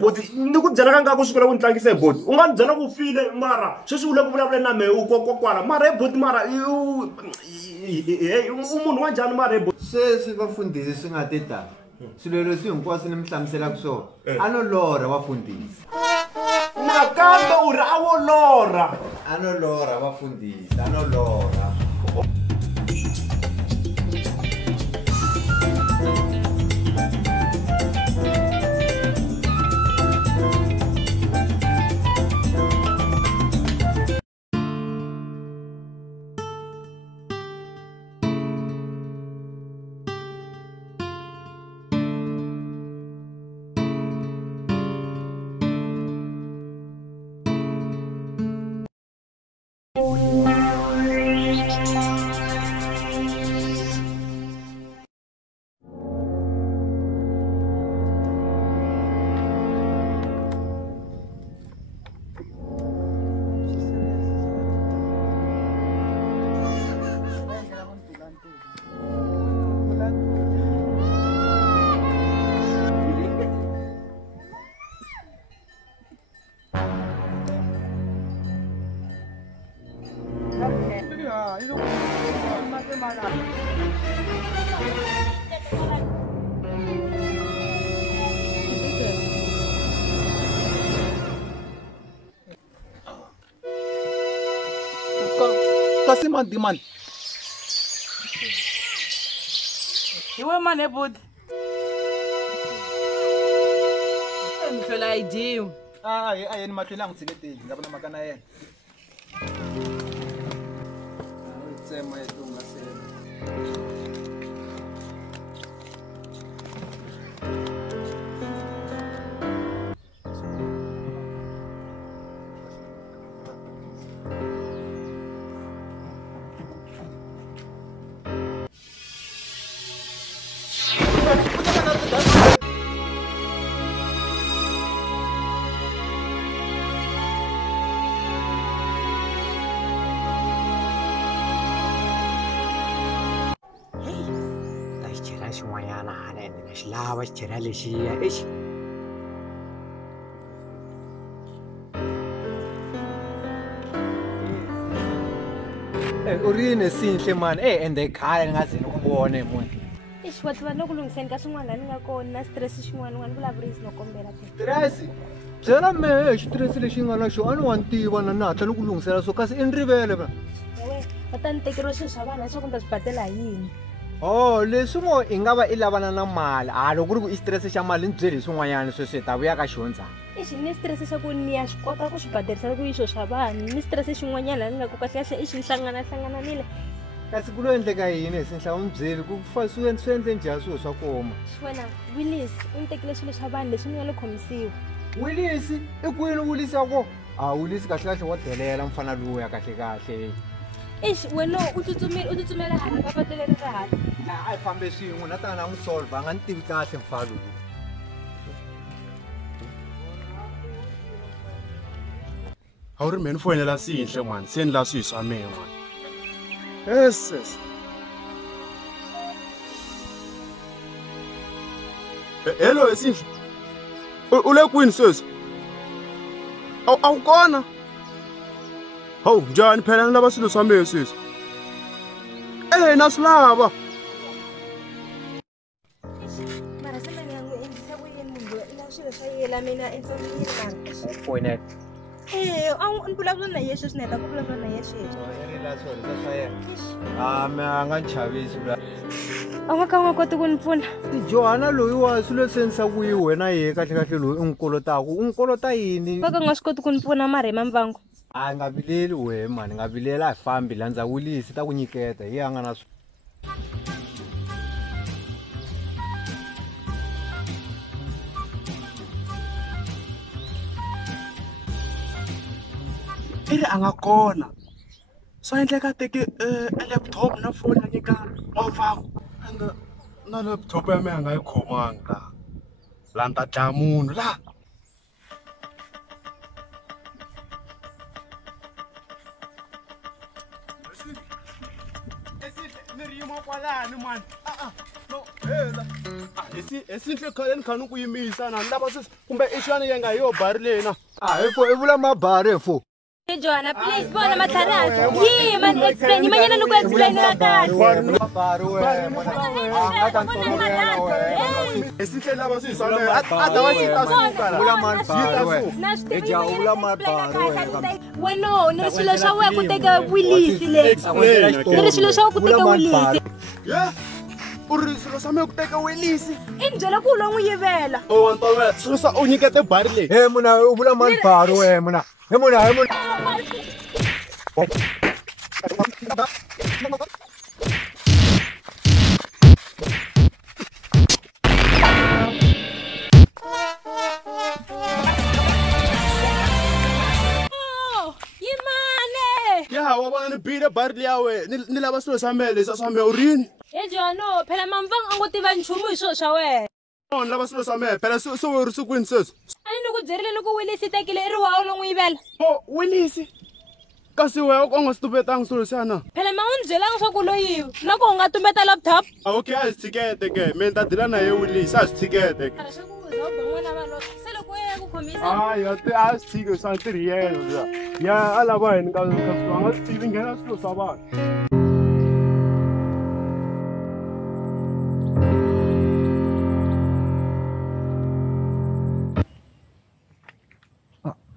boti ni ku byela ka nga ku sukela ku ni tlangisa hi boti u nga ni byela ku file mara sweswi u le ku vulavula na mehe u kokwala mara hi boti mara u munhu wa njhani mara hi boti sweswi vafundhisi swi nga ti tala swilo leswi hinkwaswo ni mi hlamuselaka swona a no lorha vafundhisi nakambe u ri a wo lorha a no lorha vafundhisi a no lorha Kasi man. Iwe mane bud. Ngithola idea. Ayeni maphila ngitsiketile ngabona makana yena. Tsema yetunga sele. Swin'wanyana haleni na xi lava xi chela lexiya exi urini sinhle mani ende khale ni nga ze ni ku vone munhu ixi wa tiva no ku lungiseni ka swin'wana laha ni nga kona na stress xin'wana n'wana vulavurisi no kombela stress byela mehe xitiresi lexi nga na xo a ni wa ni tiva na ni hatla ni ku lungisela so kasi i ni rivele va va ta ni tekeriwa swilo swa vana leswaku ni ta swi badela hi yini leswi ngo i nga va i lavana na mali loko ku ri ku i stress xa mali ni byeli hi swin'wanyana sweswi hi ta vuya ka xo ndzhaku ixi ni stress xa ku ni ya swi kota ku swi baderisela ku yiswo swa vanhu ni stress xin'wanyana laha ni nga ku kahlekahle i xi hlanganahlangananile kasi ku lo endleka yini hi sinhla u ni byeli ku swi endle njhani swilo swa koma wena Willis u ni tekile swilo swa vanhu leswi ni nga le khomisiwa Willis i kwini Willis yako Willis kahlekahle wa delela mfana luya kahlekahle ixi wena u tsutsumela hala ka patu leri ra hala a hi fambe swin'we na tana n'wi solva a nga ni tivi kahle mfana lowu a wu ri mhe ni foyinela Sinhle mani se ni la swilo swa mehe mani yes hello Sinhle u le kwini sweswi a wu kona hawu njhani phela ni lava swilo swa mehe sweswi na swi lava mara se mani yangu endlisa ku yini munhu loyi i lava swilo swa yela mina entsongeni mara foyinela ni vulavula na ye sweswi ni heta ku vulavula na ye sweswi me a nga ni chavisi a nga ka u nga koti ku ni pfuna Johana loyiwa swilo senisa ku yi wena ye kahlekahle loyi u n'wi kolotaku u n'wi kolota yini va ka nga swi koti ku ni pfuna mara hi mamvangu a nga vileli wehe mani nga vilela hi fambi landza Willis ta ku nyiketa hi a nga na a nga kona swa endleka teke laptop na foni ya nyika n'wamfangu na laptop ya mehe a nga yi khomanga laha ni ta dlaya munhu laha ni ri yima kwalani mani no hela Sinhle khale ni kha ni ku yimisa na ni lava sweswi kumbe i xana ya nga hi yo bari leyi na hefo i vula mabari hefo Johana, please, bona matlhari hansi. Yi, man explain. Yimanyana loko explain na kahle. Mabari wehe a ta ntolovela wehe Sinhle lava swilo swa mehe a ta va xi ta suka la vula mabari wehe eja u vula mabari wehe Wena ni ri swilo swa wena ku teka Willis le. Ni ri swilo swa ku teka Willis. u ri swilo swa mehe ku teka Willis I ni byela ku u lo n'wi yivela. o wa ntolovela swilo swa u nyikete bari leyi muna u vula mabari wehe muna muna ya wa vona ni bile bari leya wehe ni lava swilo swa mehe leswi swa mehe u rini Johano, phela mamvangu a ngo tiva nchumu hi swilo swa wena. ni lava swilo swa mehe phela swi ri swi kwini sweswi A ni ku byerile loko Willis tekile i ri wa u lo n'wi yivela. Willis kasi wewe u nga stupetanga swilo xana phela ma u ni byelanga swa ku loyiwa na ku u nga tumbeta laptop okay a swi tshikete ke mina ta dila na ye Willis a swi tshikete a swa ku uza u ba n'wana va se loko u ya ku khomisa a swi tshike swa ntirhi yena ya a lava hini ka swilo a nga swi tivi nghena swilo swa vanhu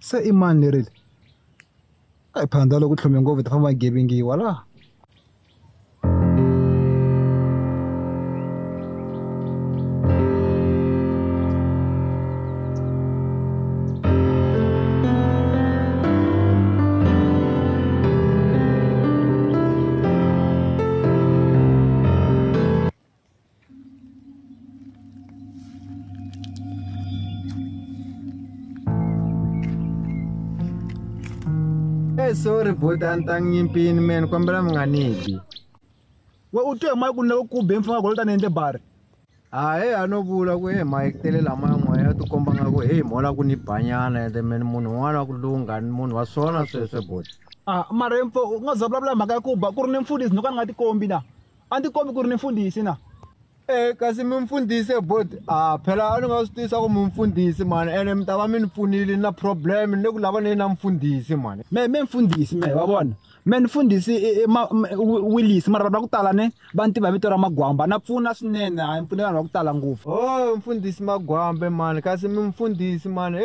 se i mani lerile a hi phanda loko tlhome ngopfu ta famba gebengiwa la sorry boy tantang nyimpini men kombela mnganidi we utwe mai kunna ku bemfa ngolta nende bar ano vula ku mai telela mai moya tu komba ngako mola ku ni banyana ende men munhu wala ku lunga munhu wa sona sweswe boy maremfo ngazabla maka ku ba ku ri nemfundisi no kana ngati kombi na andi kombi ku ri nemfundisi na kasi mimfundisi bot phela a ni nga swi tisa ku mimfundisi mani ene mi ta va mi ni pfunile na problem ni ku lava ni na mfundisi mani me mfundisi me wa vona me ni mfundisi Willis mara va ku tala ne va ntiva vito ra Magwamba na pfuna swinene a mpfune vanhu va ku tala ngopfu mfundisi Magwambe mani kasi mi mfundisi mani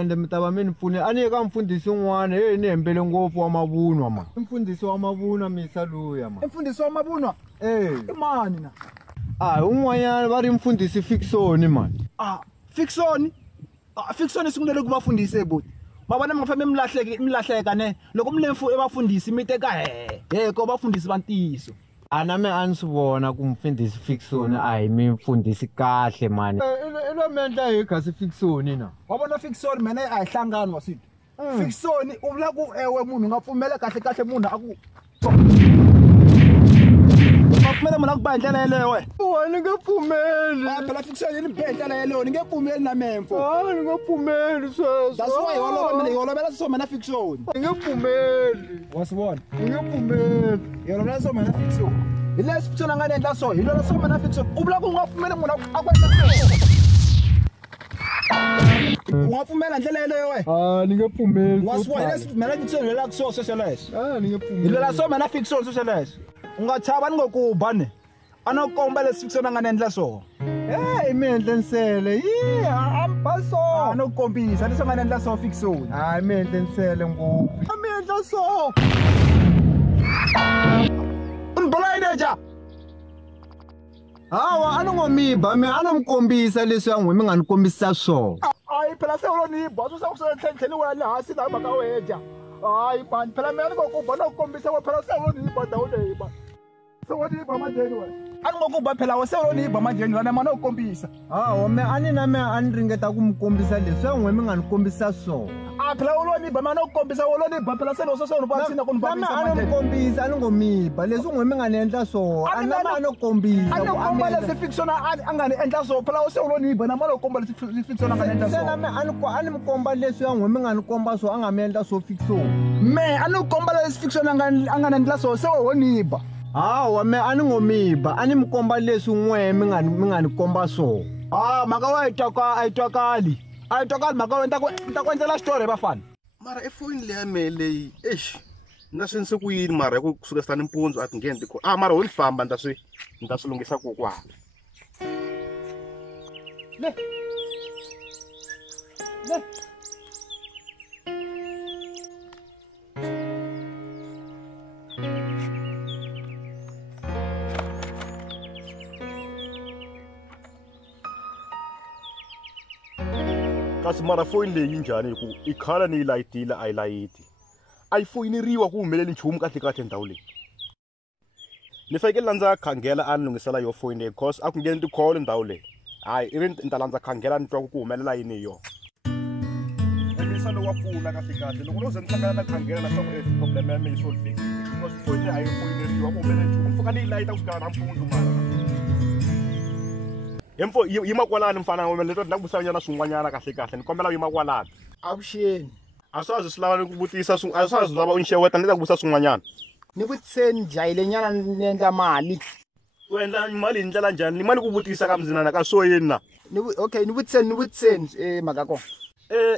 ende mi ta va mi ni pfunile a ni ka mfundisi un'wana ni hembele ngopfu wa mavunwa mani mfundisi wa mavunwa misa luya mani mfundisi wa mavunwa i mani na un'wanyana va ri mfundhisi Fiksoni mani Fiksoni Fiksoni sungulele ku va fundhisi boti ma vona mi nga fambi mi lahleka ne loko mi lemfu vafundhisi mi teka ko vafundhisi va ntiyiso na me a ni swi vona ku mfundhisi Fiksoni hi mi mfundhisi kahle mani i lo mi endla hi kasi Fiksoni na wa vona Fiksoni mene a hi hlangani wa swilo Fiksoni u vula ku ewe munhu nga pfumela kahle munhu a ku kumele munhu a ku ba hi ndlela yeleyo we ni nge pfumeli phela Fiksoni ni bihe ndlela yeleyo ni nge pfumeli na memfo ni nge pfumeli sweswo that's why hi holovela so mena Fiksoni ni nge pfumeli wa swi vona ni nge pfumeli hi holovela so mena Fiksoni hi leswi Fiksoni a nga ni endla so hi lola so mena Fiksoni u vula ku u nga pfumeli munhu a ku endla u nga pfumela ndlela yeleyo we ni nge pfumeli wa swi vona leswi mena Fiksoni hi lelaka so sweswo leswo ni nge pfumeli hi lela so mena Fiksoni sweswo leswo unga chava ni ngo ku bane ana komba leswi Fiksoni nga endla so mi endle nsele ambaso ana kombisa leswi nga endla so Fiksoni mi endle nsele ngopfu mi endla so unbolayideja hawa ana ngomiba mi ana mkombisa leswi yan'we mi nga ni kombisa swona phela se ni boso sa ku tlhentlheni wa le hansi la maka weja bani phela mi ani ngo ku bana ku kombisa wa phela se ni ba dawu leyi ba so ni ba majeni we ani ngo ku ba phela wa se ni ba majeni lana mana u kombisa me ani na me ani ringeta ku mkombisa leswi yan'we mi nga ni kombisa swona phela ni ba mana u kombisa ni ba phela se lo so ba sina ku ni ba ani mkombisa ani ngo mi ba leswi n'we mi nga ni endla swona ani na mana u kombisa ani komba leswi Fiksoni a nga ni endla swona phela wa se ni ba na mana u komba leswi Fiksoni a nga ni endla swona me ani mi komba leswi yan'we mi nga ni komba swona a nga mi endla swona Fiksoni me ani komba leswi Fiksoni a nga ni endla swona se wo ni ba me ani ngo miba ani mi komba leswi n'we mi nga ni komba swona maka wa a yi twakali maka wa ni ta ku endlela xitori vafana mara efoyini leya me leyi ni ta swi endlise ku yini mara hi ku kusuka sitani mpundzu a ti ngheni mara ho ni famba ni ta swi lunghisa kokwani le kasi mara foyini leyi njhani hi ku i khala ni yi layitile a yi layiti a yi foyineriwa ku humeleli nchumu kahle ndhawu leyi ni fanekele landza khangela a ni lunghisela yo foyini leyi cause a ku ngheni tikholo ndhawu leyi hayi i ri ni ta landza khangela ni twa ku humelela yini hi yona emisa lowu wa pfuna kahle loko no ze ni hlangana na khangela na swa ku problem ya me yi solve because foyini a yi foyineriwa ku humelela nchumu ni pfuka ni yi layita kusuka nampundzu mara Emfo yima kwalani mfana wena leto ndakubusanyana swin'wanyana kahle ni kombela yima kwalani avuxeni a swa swi lava ni ku vutisa a swa swi lava u nxeweta ni ta ku vutisa swin'wanyana. Ni vutiseni jahile nyana ni endla mali. U endla mali hi ndlela njhani? Ni mali ku vutisa ka mzinana ka swo yini na? Okay, ni vutiseni mhaka kona.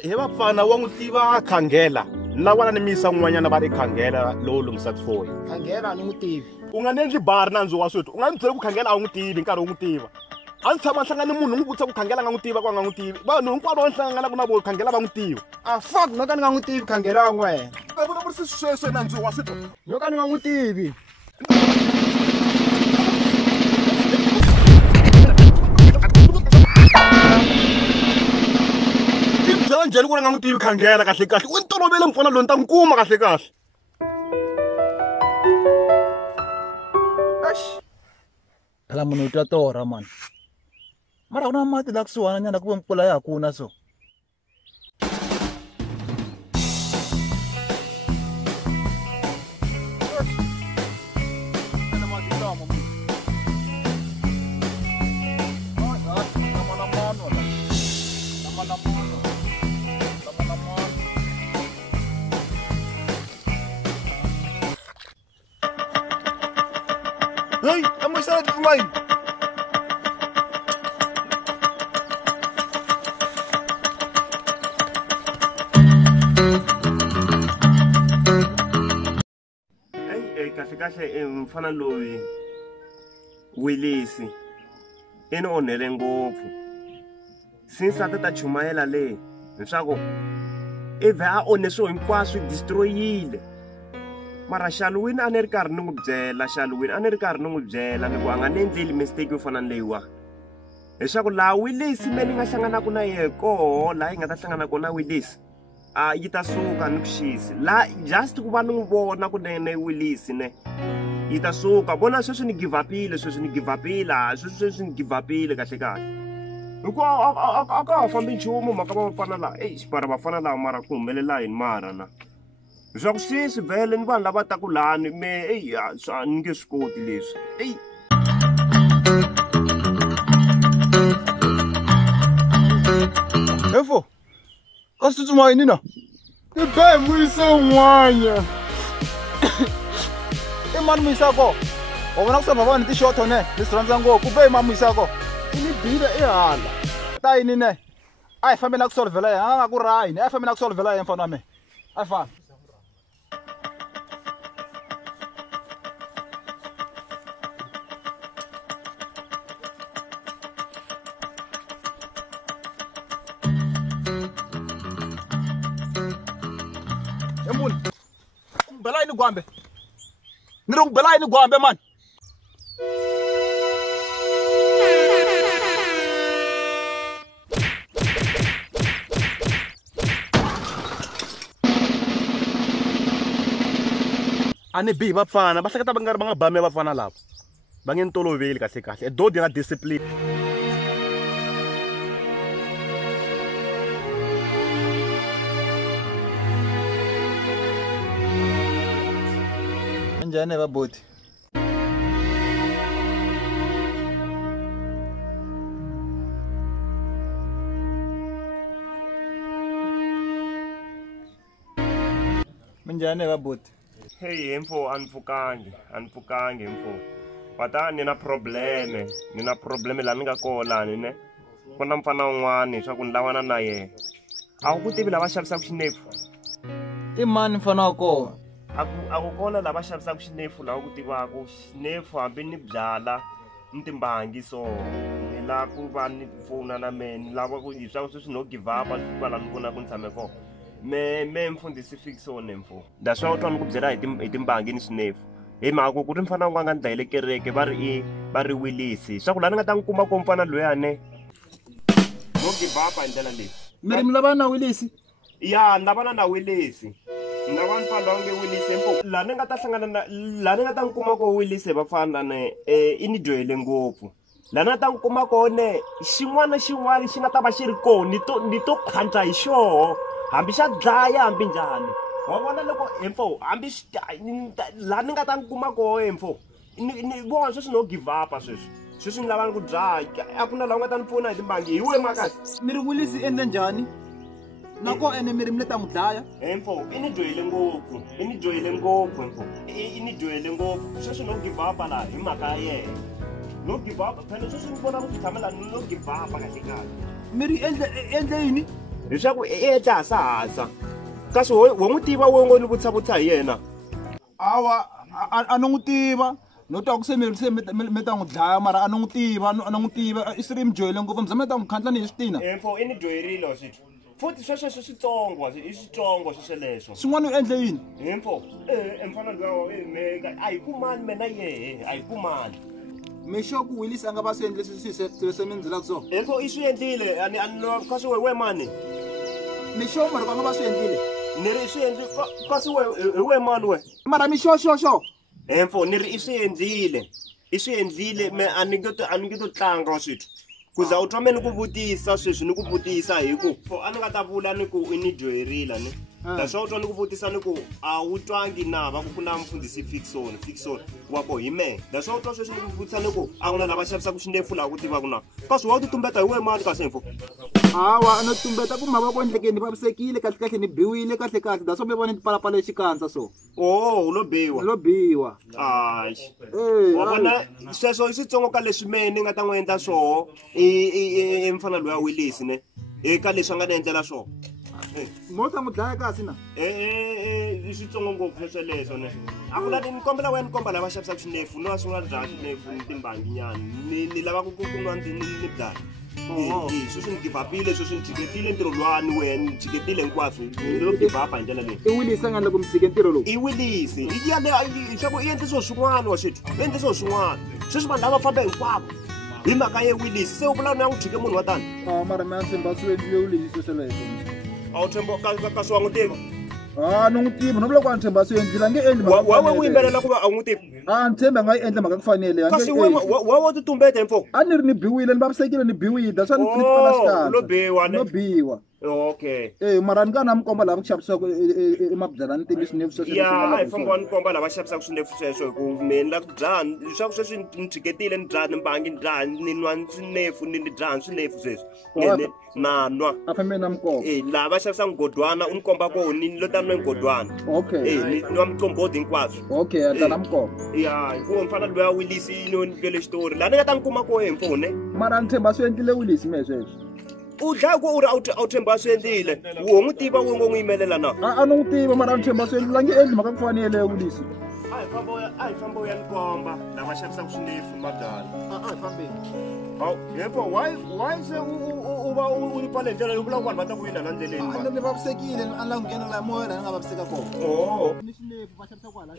He vafana wa n'wi tiva Khangela. Na vona ni misa n'wanyana va ri Khangela lowu lungisaka for yena. Khangela ni n'wi tivi. U nga ni endli bar nandzu wa sweswi. U nga ni byela ku Khangela a wu n'wi tivi nkarhi u n'wi tiva. A ndzi tshama hlangana munhu n'wi vutisa ku Khangela nga n'wi tiva ka nga n'wi tivi. Vanhu hinkwavo va hlanganaka na vo Khangela va n'wi tiva. Fuck, no ka ni nga n'wi tivi Khangela wa n'wena. Va vulavurisa sweswi nandzu wa sweswi. No ka ni nga n'wi tivi. Byela njhani ku ri nga n'wi tivi Khangela kahle kahle? U ni tolovele mfana loyi ni ta n'wi kuma kahle kahle. Kala munhu u twa torha mani. Mara ku na mati la kusuhana nyana ku ve mpfula ya hakuna so. Hey, kamu isa natin kumain. Kahle mfana loyi Willisi ene onhele ngopfu since ata ta chumayela le leswaku eve a onhe swo hinkwaswo destroyile mara Shalwini a ni ri karhi ni n'wi byela Shalwini a ni ri karhi ni n'wi byela ni ku a nga ni endleli mistake yo fana na leyiwa leswaku laha Willisi me ni nga hlanganaka na yehe koho laha yi nga ta hlangana kona Willisi yi ta suka ni ku xisi la just ku va ni n'wi vona kunene Willisi ne yi ta suka vona sweswi ni give upile sweswi ni give upile sweswi ni give upile kahle kahle hikuva a ka ha fambi nchumu mhaka va vafana laha xipara vafana laha mara ku humelela yini mara na leswaku sweswi vhele ni vanhu lava taku lani me ni nge swi koti leswi Efo, ka swi tsutsuma yini na? Ti be muyisa un'wanya. I mani muyisa ko? U vona ku serva vanhu ti-short ne? Ni swi rhandza ngopfu. Ku be mani muyisa ko? I ni bile ehala. Ta yini ne? A hi fambela ku solvela yena. A nga ku rahi ne? A hi fambela ku solvela yena mfana wa mina. A hi fambi. Belai ni gwambe. Nirong belai ni gwambe man. Ani bi vafana va hleketa va nga ri va nga bame vafana lava va nge ni toloveli kahle kahle do di na discipline Njhani va boti? Njhani va boti? Hey mfo anfukangi mfo pata ni na probleme la ni nga kola ni ne ku na mfana un'wana swa ku ni lavana na yena a ku tivi lava xavisaka xinefu I mani mfana wa kona? a ku kona lava xavisaka xinefu laha ku tivaka xinefu hambi ni byala ni timbangi so ni lava ku va ni pfuna na mehe ni lava ku swa sweswi no give up va la ni vona ku ni tshame kona me mfundhisi Fixon mfo that's why u twa ni ku byela hi timbangi ni swinefu hi mhaka ku ri mfana wun'we a nga ni dlayele kereke va ri Willisi swa ku laha ni nga ta n'wi kuma ko mfana loyani no give up hi ndlela leyi mi mi lavana na Willisi? ya ni lavana na Willisi ni lava ni pfala wange Willisi mfo laha ni nga ta hlangana laha ni nga ta n'wi kuma ko Willisi vafana ne i ni dyohele ngopfu laha ni nga ta n'wi kuma kona xin'wana na xin'wana xi nga ta va xi ri kona ni to khanca hi xoho hambi xa dlaya hambi njhani wa vona loko mfo hambi laha ni nga ta n'wi kuma koho mfo ni vona sweswi no give up sweswi ni lavana ku dlaya a ku na laha u nga ta ni pfuna hi timbangi hi we makasi Mi ri Willisi endle njhani? nako ene mi ri mi le ta n'wi dlaya Emfo, ini dyohile ngopfu emfo. Ini dyohile ngopfu. Sweswi no give up la hi mhaka ya yena. No give up, phela sweswi ni vona ku tshamela no give up kahle kahle. mi ri endle yini Leswaku ta sasa. Kasi wo n'wi tiva wo ngo ni vutisa hi yena. awa a no n'wi tiva no twa ku se mi ta n'wi dlaya mara a no n'wi tiva i swi ri mi dyohile ngopfu mi za mi ta n'wi khandla ni hi switina Emfo, ini dyoherile sweswi. Futhi sweswo switsongo, i switsongo swesweleswo. swin'wana u endle yini Emfo, mfana loyi meka a hi kumani mina yehe, a hi kumani. mi sure ku Willis a nga va swi endle swilo se mi ndzela swona Emfo, i swi endlile kasi we mani. mi sure mara ku a nga va swi endlile Ni ri swi endli kasi we mani we. mara mi sure Emfo, ni ri i swi endlile me a ni nge to tlanga swithu. Kuza u twa me ni ku vutisa sweswi ni ku vutisa hi ku a ni nga ta vula ni ku i ni dyoherile ni. Leswo u twa ni ku vutisa ni ku a wu twangi na va ku na mfundhisi Xitsonga wa ko hi me. Leswo u twa sweswi ni ku vutisa ni ku a ku na lava xavisaka xinefu laha ku tivaka na. Kasi wa ku tumbeta hi we mani kasi Emfo. hawa no tumbeta ku mavoko endlekeni ni vavisekile kahle ni biwile kahle that's why mi vona ni palapala xikandza so U lo biwa. Ai. Wa vona sweswo i switsongo ka leswi me ni nga ta n'wi endla swoho i mfana loyi a Willis ne eka leswi a nga ni endlela swona. mo ta n'wi dlaya kasi na I switsongo ngopfu sweleswo ne a ku ni kombela wena ni komba lava xavisaka xinefu no a swi nga dlaya xinefu ni timbangi nyana ni lava ku nwa ni dlaya. Sweswi ni give upile sweswi ni tshiketile ntirho lwani wena ni tshiketile hinkwaswo ni lo give up hi ndlela leyi. i Willis a nga endla ku mi tshike ntirho lowu I Willis i endle swilo swin'wana wa xithu i endle swilo swin'wana sweswi vanhu lava famba hinkwavo hi mhaka ye Willis se u vula ni ya n'wi tshike munhu wa tani. mara mi ya tshemba swi endlile Willis swesweleswo A wu tshemba kasi wa n'wi tiva. no n'wi tiva no vula ku a ni tshemba swi endlile a nge endli Wa u yimbelela ku va a n'wi tivi. a ni tshemba a nga yi endla mhaka ku fanele Kasi wa ti tumbeta Emfo. a ni ri ni biwile ni vavisekile ni biwile that's why ni pfala xikandza Lo biwa ne. no biwa Okay. mara ni nga na mi komba lava ku xavisiwaka emabyalani tivi swinefu sweswo Ya a hi famba ni komba lava xavisaka swinefu sweswo hi ku me ni la ku dzaha leswaku sweswi ni tshiketile ni dzaha ni mbangi ni dzaha ni nwa swinefu ni dzaha swinefu sweswi na nwa a fambe na mi komba lava xavisaka ngodwana u ni komba ko ni lo ta nwa ngodwana ni nwa mqombhoti hinkwaswo a ta na mi komba ya hikuva mfana loyi a Willis no ni twele xitori laha ni nga ta ni kuma ko Emfo ne mara ni tshemba swi endlile Willis me sweswo u dlaya ku u ri a wu tshemba swi endlile wo n'wi tiva wo ngo n'wi yimelela na a no n'wi tiva mara ni tshemba swi endlile a nge endli mhaka ku fanele Willis a hi famba u ya ni komba lava xavisaka swinefu mabyala a hi fambeni Emfo why se u va u pfale ndlela yo vula ku vanhu va ta ku yina la ndleleni ni vavisekile a la ku nghena laha moya ni nga vaviseka kona ni xinefu va xavisa kwala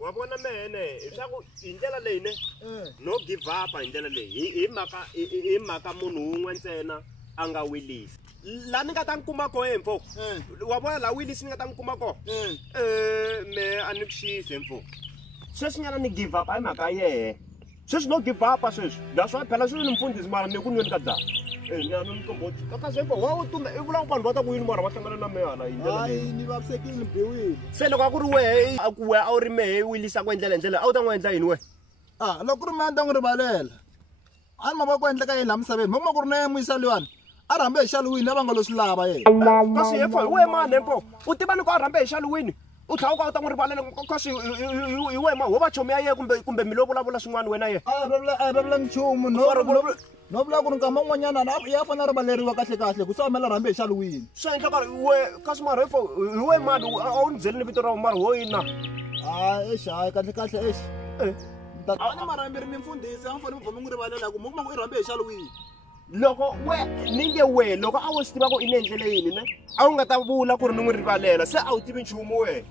wa vona mene leswaku hi ndlela leyi ne no give up hi ndlela leyi hi mhaka munhu wun'we ntsena a nga Willis laha ni nga ta ni kuma ko Emfo wa vona laha Willis ni nga ta ni kuma ko me a ni ku xisi Emfo sweswi nyana ni give up hi mhaka yehe sweswi no give up sweswi that's why phela sweswi ni mfundhisi mara me ku nweni ka dzaha nyana ni komboti kasi Emfo wa u tume i vula ku vanhu va ta ku yini mara va hlangana na mehe hala hi ndlela leyi ni vavisekile ni biwile se loko a ku ri wehe a wu ri mehe Willis a ku endlela hi ndlela a wu ta n'wi endla yini we loko ku ri mehe a ni ta n'wi rivalela a ni mavoko endleka yini laha misaveni mama ku ri na ye muyisa luyani a rhambe hi xaluwini lava nga lo swi lava yena kasi Emfo hi we mani Emfo u tiva ni ku a rhambe hi xaluwini u tlhela u ka u ta n'wi rivalela kasi hi we ma wo va chomi ya ye kumbe mi lo vulavula swin'wana wena ye a hi vulavula nchumu no vula ku ri nkama wun'wanyana ya fanele a rivaleriwa kahle ku swi rhambe hi xaluwini swi endla ku ri we kasi mara Emfo hi we mani a wu ni byeli ni vito ra mara wo yini na hayi kahle ni mara mi ri mi mfundhisi a mi fanele mi vhome n'wi rivalela ku mi kuma ku i rhambe hi xaluwini loko ni nge we loko a wo swi tiva ku i ni endlele yini ne a wu nga ta vula ku ri ni n'wi rivalela se a wu tivi nchumu we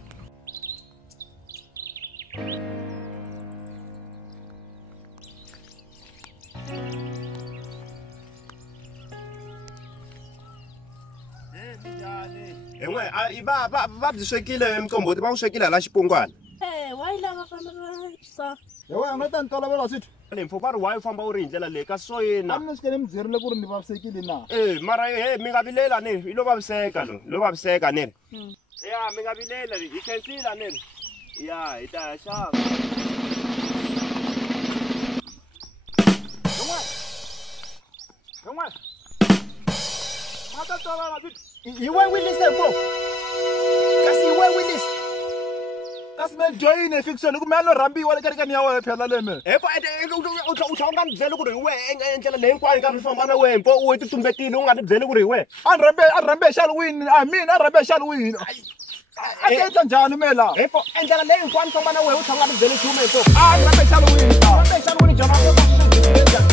en'we va byi swekile mqombhoti va wu swekile hala xipungwana wa yi lava famba sa a nga ta ni tolovela swithu Emfo va ri why u famba u ri hi ndlela leyi kasi so yena a mi swi ke ni mi byerile ku ri ni vavisekile na mara mi nga vilela ni i lo vaviseka ni ri ya mi nga vilela hi khensila ni ri ya hi ta ya xava ma ta tolovela swithu Iwe Willis po. Kasi iwe Willis. Kasi me join fiction ku me ano rambi wale ka ni yawe phela leme. Epho uthawunga ndizele ku ri iwe endlela leyi hinkwayo nkarhi famba na wehe mpo u titumbetile u nga tibyeli ku ri iwe. Arrambe shall win. I mean arrambe shall win. Aketsa njani mela? Epho endlela leyi hinkwayo famba na wehe u tlhela u nga tibyeli nchumu mpo. Arrambe shall win. Arrambe shall win jama.